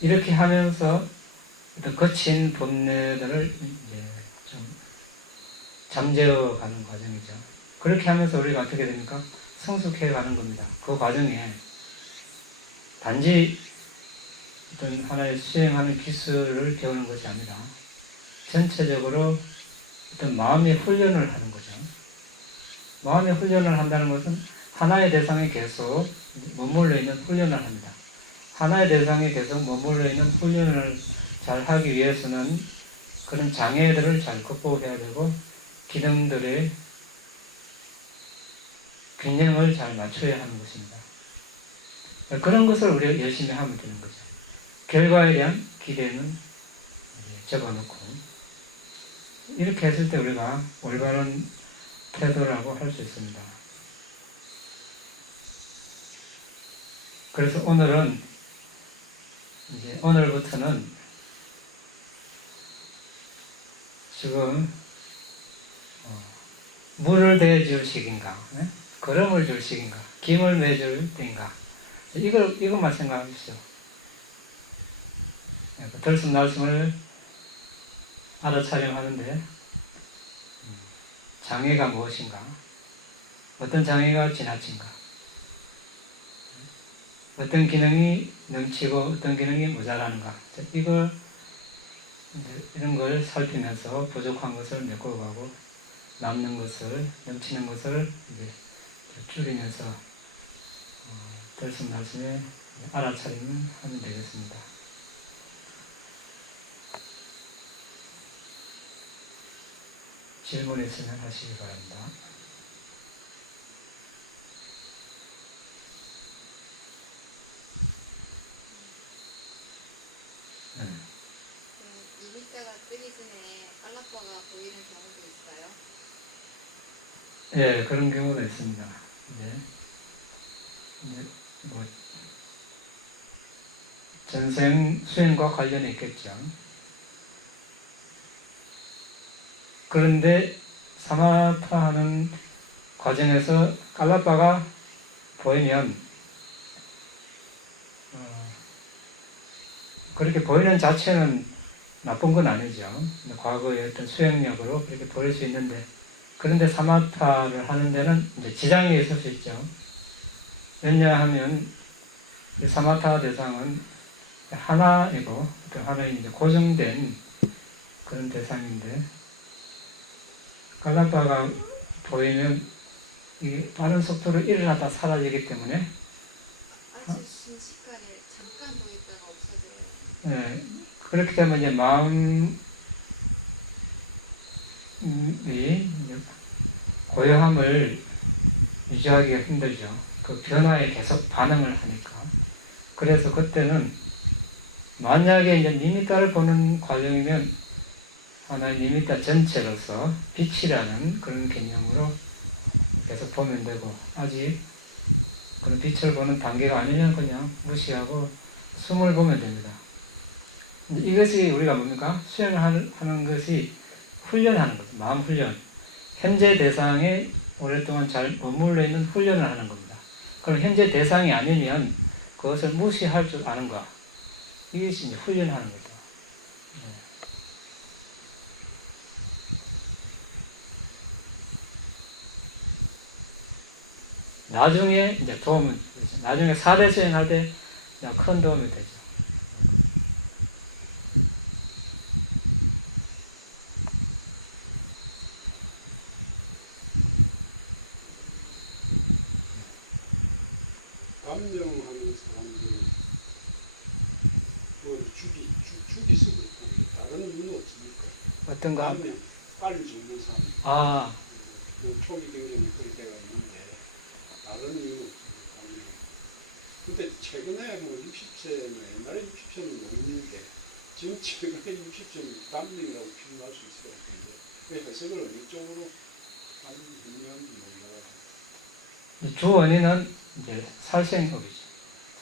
이렇게 하면서 어떤 거친 본뇌들을 이제 좀 잠재워 가는 과정이죠. 그렇게 하면서 우리가 어떻게 됩니까? 성숙해 가는 겁니다. 그 과정에 단지 어떤 하나의 수행하는 기술을 배우는 것이 아니라 전체적으로 어떤 마음의 훈련을 하는 거죠. 마음의 훈련을 한다는 것은 하나의 대상에 계속 머물러 있는 훈련을 합니다. 하나의 대상에 계속 머물러 있는 훈련을 잘 하기 위해서는 그런 장애들을 잘 극복해야 되고, 기능들의 균형을 잘 맞춰야 하는 것입니다. 그런 것을 우리가 열심히 하면 되는 거죠. 결과에 대한 기대는 접어놓고, 이렇게 했을 때 우리가 올바른 태도라고 할 수 있습니다. 그래서 오늘부터는 지금 물을 대줄 시기인가, 걸음을 줄 시기인가, 김을 매줄 때인가, 이것만 생각하십시오. 들숨 날숨을 알아차림하는데 장애가 무엇인가, 어떤 장애가 지나친가, 어떤 기능이 넘치고 어떤 기능이 모자라는가, 이런 걸 살피면서 부족한 것을 메꿔가고 남는 것을, 넘치는 것을 이제 줄이면서 들숨 날숨에 알아차림을 하면 되겠습니다. 질문 있으면 하시기 바랍니다. 이mit자가 뜨기 전에 깔라빠가 보이는 경우도 있어요? 예, 그런 경우도 있습니다. 전생 수행과 관련이 있겠죠. 그런데 사마타 하는 과정에서 깔라빠가 보이면 그렇게 보이는 자체는 나쁜 건 아니죠. 과거의 어떤 수행력으로 그렇게 보일 수 있는데, 그런데 사마타를 하는 데는 이제 지장이 있을 수 있죠. 왜냐하면 이 사마타 대상은 하나이고, 또 하나의 이제 고정된 그런 대상인데, 깔라빠가 보이면 이게 빠른 속도로 일어나다 사라지기 때문에 아주 순식간에 잠깐 보였다가 없어져요. 네, 그렇기 때문에 이제 마음이 고요함을 유지하기가 힘들죠. 그 변화에 계속 반응을 하니까. 그래서 그때는 만약에 이제 니미타를 보는 과정이면 하나의 니미타 전체로서 빛이라는 그런 개념으로 계속 보면 되고, 아직 그런 빛을 보는 단계가 아니면 그냥 무시하고 숨을 보면 됩니다. 이것이 우리가 뭡니까? 수행을 하는 것이 훈련하는 거죠. 마음 훈련. 현재 대상에 오랫동안 잘 머물러 있는 훈련을 하는 겁니다. 그럼 현재 대상이 아니면 그것을 무시할 줄 아는 거. 이것이 이제 훈련하는 거죠. 나중에 이제 도움은, 나중에 4대 수행할 때 큰 도움이 되죠. 감명하는 사람들은 뭐 죽이서 그렇고 다른 이유는 없습니까? 어떤 거? 감명, 빨리 죽는 사람. 아, 그 초기 경련이 그럴 때가 있는데 다른 이유는 없습니다. 감명. 근데 최근에 뭐 60세는 옛날에 60세는 농민인데 지금 최근에 60세는 감명이라고 표현할 수 있을 것 같은데 왜 해석을 어느 쪽으로 감명하는지 몰라가지고. 주 원인은 이제 살생업이죠.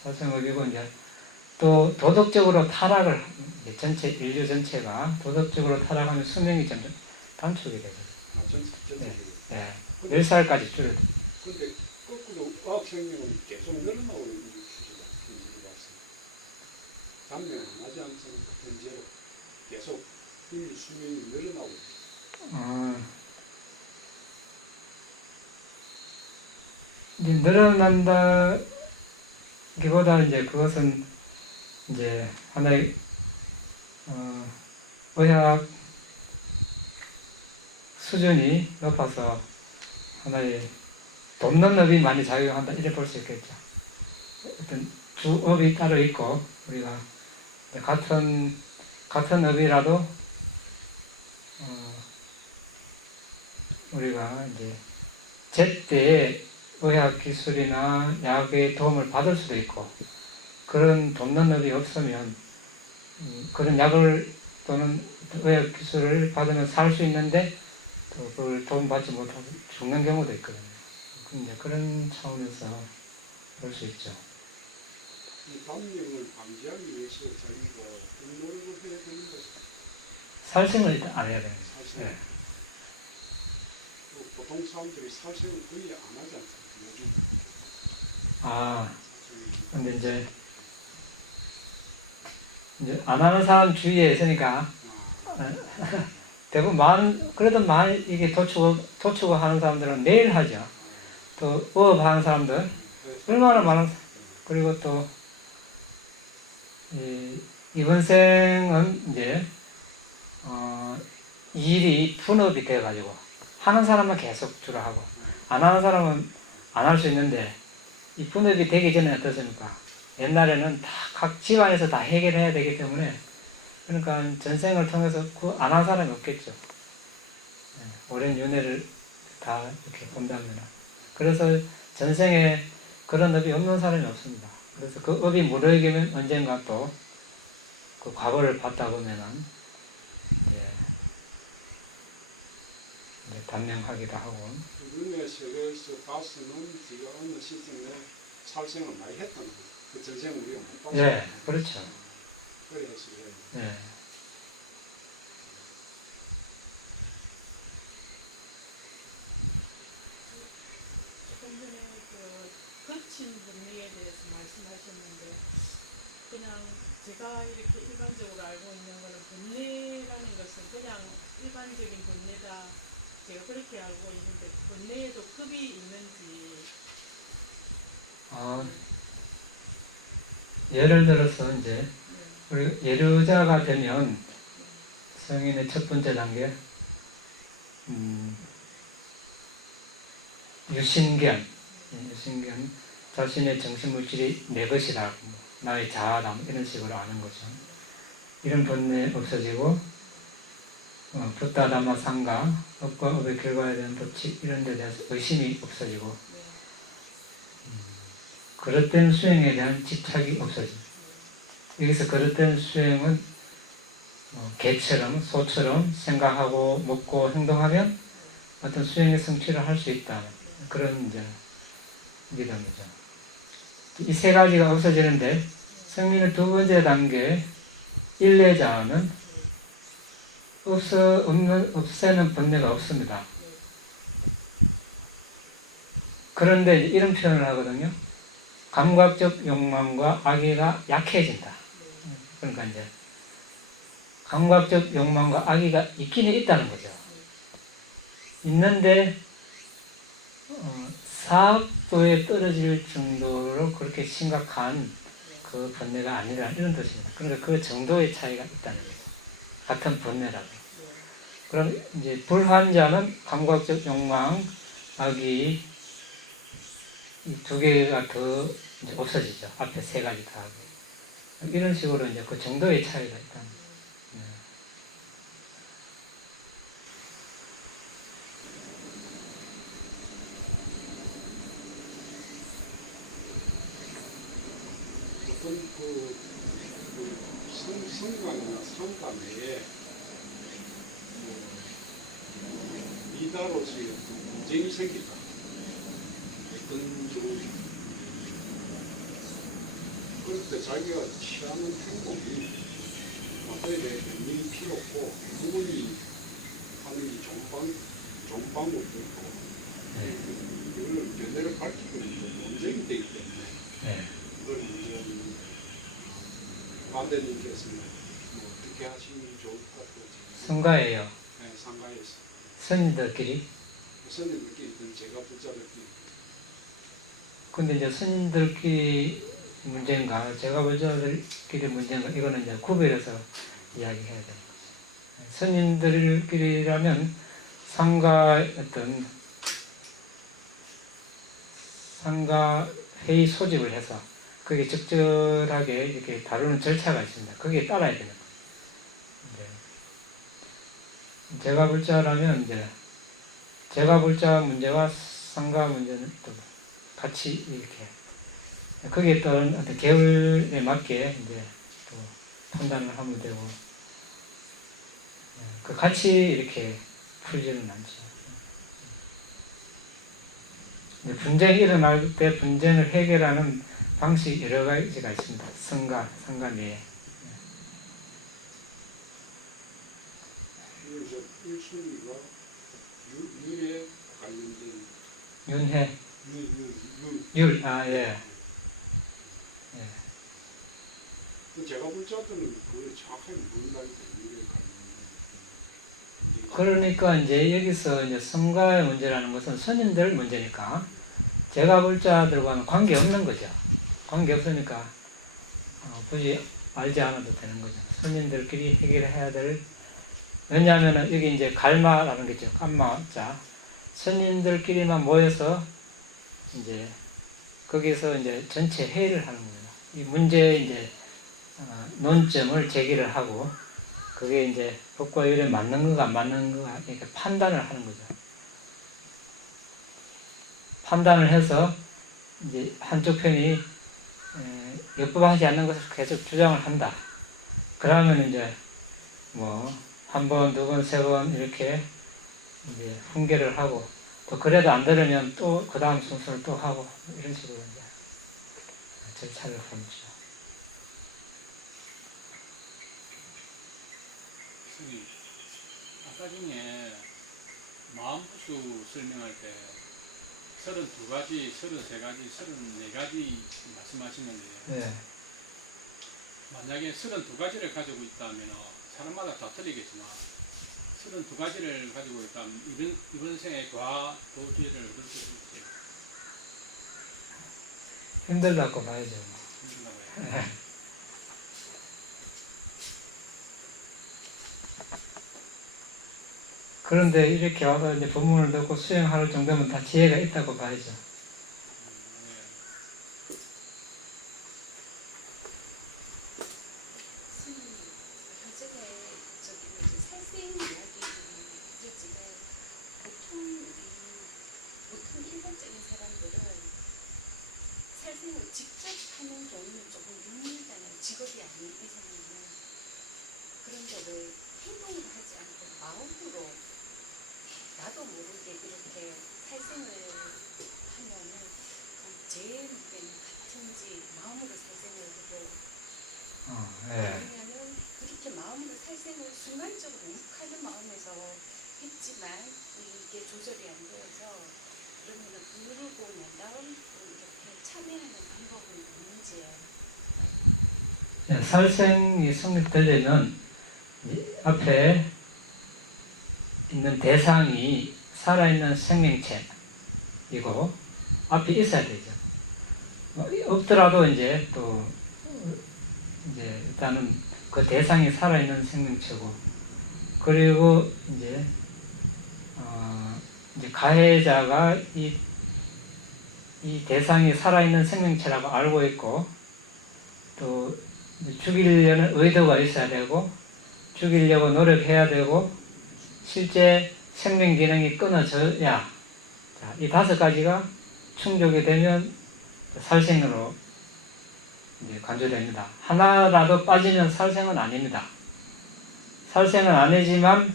살생업이고, 이제 또 도덕적으로 타락을, 전체, 인류 전체가 도덕적으로 타락하면 수명이 점점 단축이 되죠. 전체적으로. 네. 10살까지 줄어듭니다. 근데 거꾸로 어학 생명은 계속 늘어나고 있는 추세가 봤습니다. 감명 안 하지 않습니까? 현재로 계속 인류 수명이 늘어나고 있습니다. 이제 늘어난다기보다 이제 그것은 이제 하나의 의학 수준이 높아서 하나의 돕는 업이 많이 작용한다 이래 볼 수 있겠죠. 어떤 주업이 따로 있고 우리가 같은 업이라도 우리가 이제 제때에 의학 기술이나 약의 도움을 받을 수도 있고 그런 돕는 업이 없으면 그런 약을 또는 의학 기술을 받으면 살 수 있는데 또 그걸 도움받지 못하고 죽는 경우도 있거든요. 이제 그런 차원에서 볼 수 있죠. 이 감명을 방지하기 위해서 저희가 노력을 해야 되는 것은 살생을 일단 안 해야 됩니다. 살생. 네. 보통 사람들이 살생을 거의 안 하지 않습니까? 요즘 아, 살생이. 근데 이제 안 하는 사람 주위에 있으니까 대부분 그래도 이게 도축을 하는 사람들은 매일 하죠. 또 어업하는 사람들 얼마나 많은, 그리고 또 이번 생은 이제 일이 분업이 돼가지고 하는 사람은 계속 주로 하고 안 하는 사람은 안 할 수 있는데 이 분업이 되기 전에 어떻습니까? 옛날에는 다 각 집안에서 다 해결해야 되기 때문에 그러니까 전생을 통해서 안 한 사람이 없겠죠. 오랜 윤회를 다 이렇게 본다면 그래서 전생에 그런 업이 없는 사람이 없습니다. 그래서 그 업이 무르익으면 언젠가 또 그 과거를 받다 보면은 이제 단명하기도 하고. 눈의 세계에서 봐서는 지가 어느 시점에 살생을 많이 했던 거예요. 그 전생 우리가 못 봤어요. 예, 그렇죠. 그래서 예. 조금 전에 거친 분리에 대해서 말씀하셨는데 그냥 제가 이렇게 일반적으로 알고 있는 거는 분리라는 것은 그냥 일반적인 분리다 제가 그렇게 알고 있는데 분리에도 급이 있는지. 예를 들어서 이제 우리 예류자가 되면 성인의 첫 번째 단계 유신견, 자신의 정신물질이 내 것이다, 나의 자아다 이런 식으로 아는 거죠. 이런 번뇌 없어지고 붓다 담마 상가, 업과 업의 결과에 대한 법칙 이런 데 대해서 의심이 없어지고 그릇된 수행에 대한 집착이 없어집니다. 여기서 그릇된 수행은 개처럼 소처럼 생각하고 먹고 행동하면 어떤 수행의 성취를 할 수 있다. 그런 이제 믿음이죠. 이 세 가지가 없어지는데 성민의 두 번째 단계 일례자는 없애는 번뇌가 없습니다. 그런데 이런 표현을 하거든요. 감각적 욕망과 악의가 약해진다. 그러니까 이제 감각적 욕망과 악의가 있긴 있다는 거죠. 있는데 사업도에 떨어질 정도로 그렇게 심각한 그 번뇌가 아니라 이런 뜻입니다. 그러니까 그 정도의 차이가 있다는 거죠. 같은 번뇌라도. 그럼 이제 불환자는 감각적 욕망, 악의 이 두 개가 더 이제 없어지죠. 앞에 세 가지 다 하고. 이런 식으로 이제 그 정도의 차이가 있다는 거죠. 어떤 성관이나 상가 내에 리더로서의 분쟁이 생긴다. 어떤 쪽으로 그럴 때 자기가 취하는 행동이 앞에 대해 변명이 필요 없고 누군이 하는 게 좋은 방법도 있고 이걸 변화를 밝히고 논쟁이 되기 때문에 그걸 이제 반대님께서는 뭐 어떻게 하시는 게 좋을 것 같아요. 성가예요. 네, 상가에서 스님들끼리. 스님들끼리 제가 붙잡을끼리 근데 이제 스님들끼리 문제인가, 제가 부자들끼리 문제인가, 이거는 이제 구별해서 이야기해야 되는 거죠. 스님들끼리라면 상가 어떤 상가 회의 소집을 해서 그게 적절하게 이렇게 다루는 절차가 있습니다. 거기에 따라야 되는 거예요. 제가 불자라면 이제 제가 불자 문제와 상가 문제는 또 같이 이렇게 거기에 따른 어떤 계율에 맞게 이제 또 판단을 하면 되고 그 같이 이렇게 풀지는 않죠. 분쟁이 일어날 때 분쟁을 해결하는 방식이 여러 가지가 있습니다. 상가 내에. 그래서 1순위가 율에 관련된 윤회, 율. 예. 제가 볼 때는 그걸 정확하게 모른다니까 율에 관련된 그러니까 이제 여기서 이제 성가의 문제라는 것은 스님들 문제니까 제가 볼 자들과는 관계 없는 거죠. 관계 없으니까 굳이 알지 않아도 되는 거죠. 스님들끼리 해결해야 될. 왜냐하면 여기 이제 갈마라는 게 있죠. 깜마자. 스님들끼리만 모여서 이제 거기서 이제 전체 회의를 하는 거예요. 이 문제의 이제 논점을 제기를 하고 그게 이제 법과 율에 맞는 거가 안 맞는 거가 이렇게 판단을 하는 거죠. 판단을 해서 이제 한쪽 편이 역법하지 않는 것을 계속 주장을 한다. 그러면 이제 뭐 한 번, 두 번, 세 번 이렇게 이제 훈계를 하고 또 그래도 안 들으면 또 그 다음 순서를 또 하고 이런 식으로 이제 절차를 밟죠. 아까 중에 마음부수 설명할 때 32가지, 33가지, 34가지 말씀하시는데 네. 만약에 32가지를 가지고 있다면 사람마다 다 틀리겠지만 32가지를 가지고 있다면 이번 생에 과도죄를 어떻게 될지 힘들다고 봐야죠. 힘든다고 해요. 그런데 이렇게 와서 이제 법문을 듣고 수행할 정도면 다 지혜가 있다고 봐야죠. 요즘에 저기 뭐지 살생 이야기겠지만 보통 일반적인 사람들은 살생을 직접 하는 경우는 조금 드물잖아요. 직업이 아닌 이상은. 그런데 왜 행동을 하지 않고 마음으로 나도 모르게 이렇게 살생을 하는 살생이 성립되려면 앞에 있는 대상이 살아있는 생명체이고 앞에 있어야 되죠. 없더라도 이제 또 이제 일단은 그 대상이 살아있는 생명체고, 그리고 이제 이제 가해자가 이 대상이 살아있는 생명체라고 알고 있고, 또 죽이려는 의도가 있어야 되고, 죽이려고 노력해야 되고, 실제 생명 기능이 끊어져야, 이 5가지가 충족이 되면 살생으로 이제 간주됩니다. 하나라도 빠지면 살생은 아닙니다. 살생은 아니지만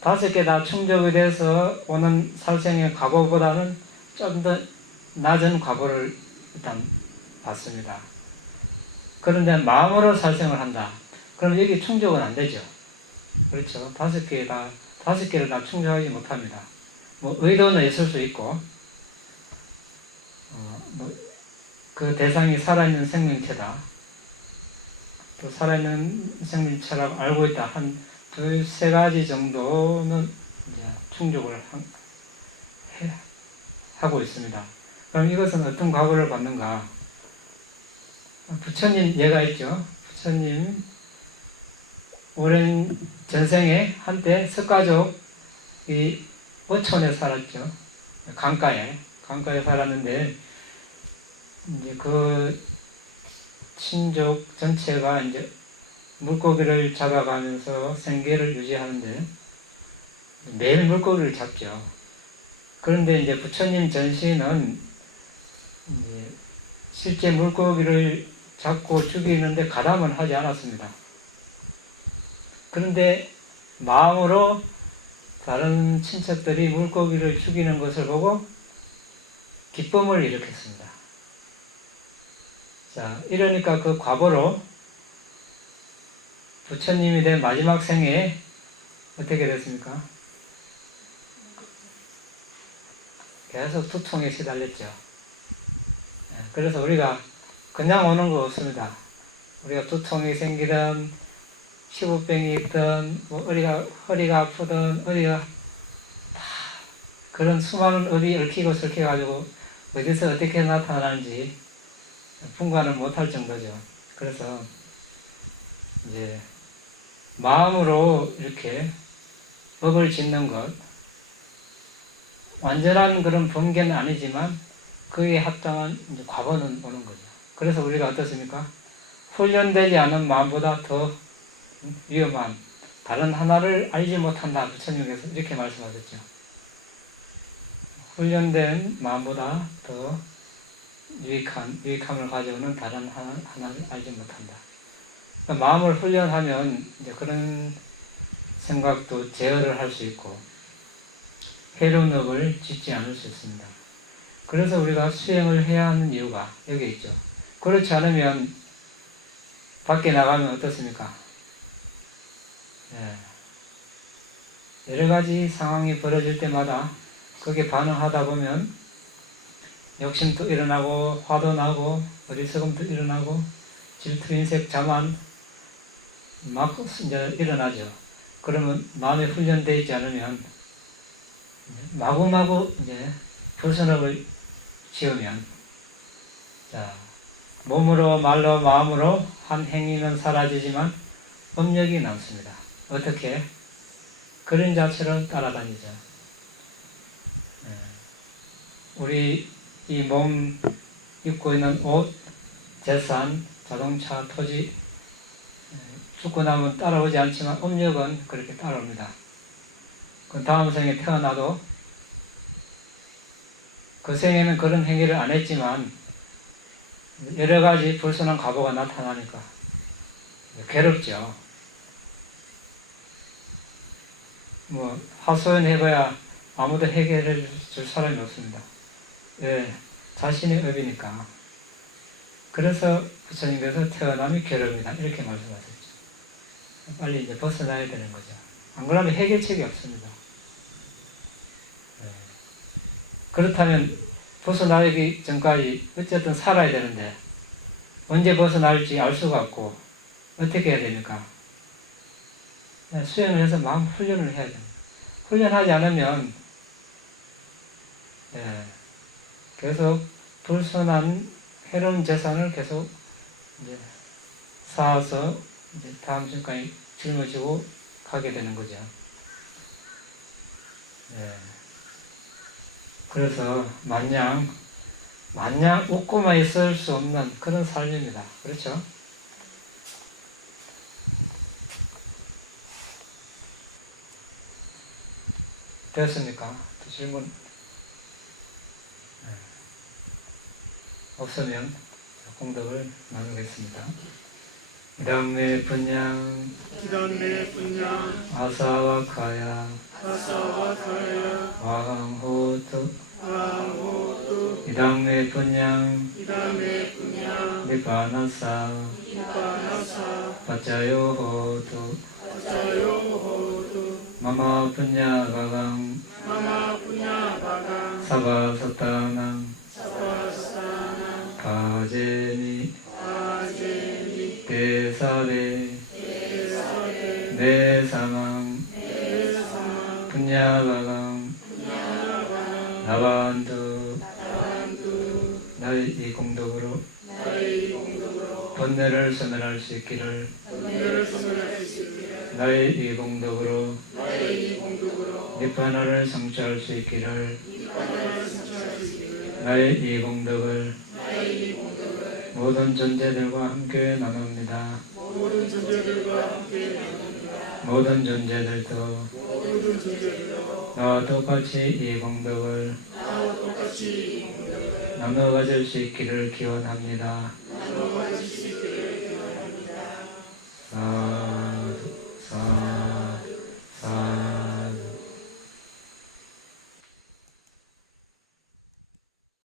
5개 다 충족이 돼서 오는 살생의 과보보다는 좀 더 낮은 과보를 일단 받습니다. 그런데 마음으로 살생을 한다. 그럼 여기 충족은 안 되죠. 그렇죠. 5개를 다 충족하지 못합니다. 뭐 의도는 있을 수 있고, 그 대상이 살아있는 생명체다. 또 살아있는 생명체라고 알고 있다. 한 2-3가지 정도는 이제 충족을 하고 있습니다. 그럼 이것은 어떤 과보를 받는가? 부처님 예가 있죠. 부처님 오랜 전생에 한때 석가족이 어촌에 살았죠. 강가에 살았는데, 이제 그 친족 전체가 이제 물고기를 잡아가면서 생계를 유지하는데 매일 물고기를 잡죠. 그런데 이제 부처님 전시는 이제 실제 물고기를 잡고 죽이는데 가담은 하지 않았습니다. 그런데 마음으로 다른 친척들이 물고기를 죽이는 것을 보고 기쁨을 일으켰습니다. 자, 이러니까 그 과보로 부처님이 된 마지막 생에 어떻게 됐습니까? 계속 두통에 시달렸죠. 그래서 우리가 그냥 오는 거 없습니다. 우리가 두통이 생기든 피부병이 있든 뭐 허리가 아프든 어디가 다 그런 수많은 어디 얽히고 설켜가지고 어디서 어떻게 나타나는지 분간을 못할 정도죠. 그래서 이제 마음으로 이렇게 법을 짓는 것, 완전한 그런 범계는 아니지만 그에 합당한 이제 과보는 오는 거죠. 그래서 우리가 어떻습니까? 훈련되지 않은 마음보다 더 위험한 다른 하나를 알지 못한다. 부처님께서 이렇게 말씀하셨죠. 훈련된 마음보다 더 유익함을 가져오는 다른 하나를 알지 못한다. 그러니까 마음을 훈련하면 이제 그런 생각도 제어를 할 수 있고 해로운 업을 짓지 않을 수 있습니다. 그래서 우리가 수행을 해야 하는 이유가 여기 있죠. 그렇지 않으면 밖에 나가면 어떻습니까? 여러 가지 상황이 벌어질 때마다 거기에 반응하다 보면 욕심도 일어나고 화도 나고 어리석음도 일어나고 질투, 인색, 자만 막 이제 일어나죠. 그러면 마음이 훈련되어 있지 않으면 마구마구 이제 불선업을 지으면, 자, 몸으로 말로 마음으로 한 행위는 사라지지만 업력이 남습니다. 어떻게? 그림자처럼 따라다니죠. 우리 이 몸 입고 있는 옷, 재산, 자동차, 토지, 죽고 나면 따라오지 않지만 업력은 그렇게 따라옵니다. 그 다음 생에 태어나도 그 생에는 그런 행위를 안 했지만 여러 가지 불순한 과보가 나타나니까 괴롭죠. 뭐 하소연해봐야 아무도 해결해 줄 사람이 없습니다. 왜? 자신의 업이니까. 그래서 부처님께서 태어남이 괴로움이다 이렇게 말씀하셨죠. 빨리 이제 벗어나야 되는 거죠. 안 그러면 해결책이 없습니다. 그렇다면 벗어나기 전까지 어쨌든 살아야 되는데 언제 벗어날지 알 수가 없고 어떻게 해야 됩니까? 수행을 해서 마음 훈련을 해야 됩니다. 훈련하지 않으면 계속 불순한 해로운 재산을 계속 이제 쌓아서 이제 다음 순간에 짊어지고 가게 되는 거죠. 그래서 마냥 웃고만 있을 수 없는 그런 삶입니다. 그렇죠? 됐습니까? 또 질문 없으면 공덕을 나누겠습니다. 이당매 분양 아사와카야 와강호투 이당매 분양 니바나사 파짜요호투 마마 분야가강 사바사타낭 가제니 대사레 내상앙 분야가강 나반두 나의 이 공덕으로 번뇌를 소멸할 수 있기를 나의 이 공덕으로 니파나를 성취할 수 있기를 나의 이 공덕을 모든 존재들과 함께 나눕니다. 모든 존재들도 나와 똑같이 이 공덕을 나눠 가질 수 있기를 기원합니다.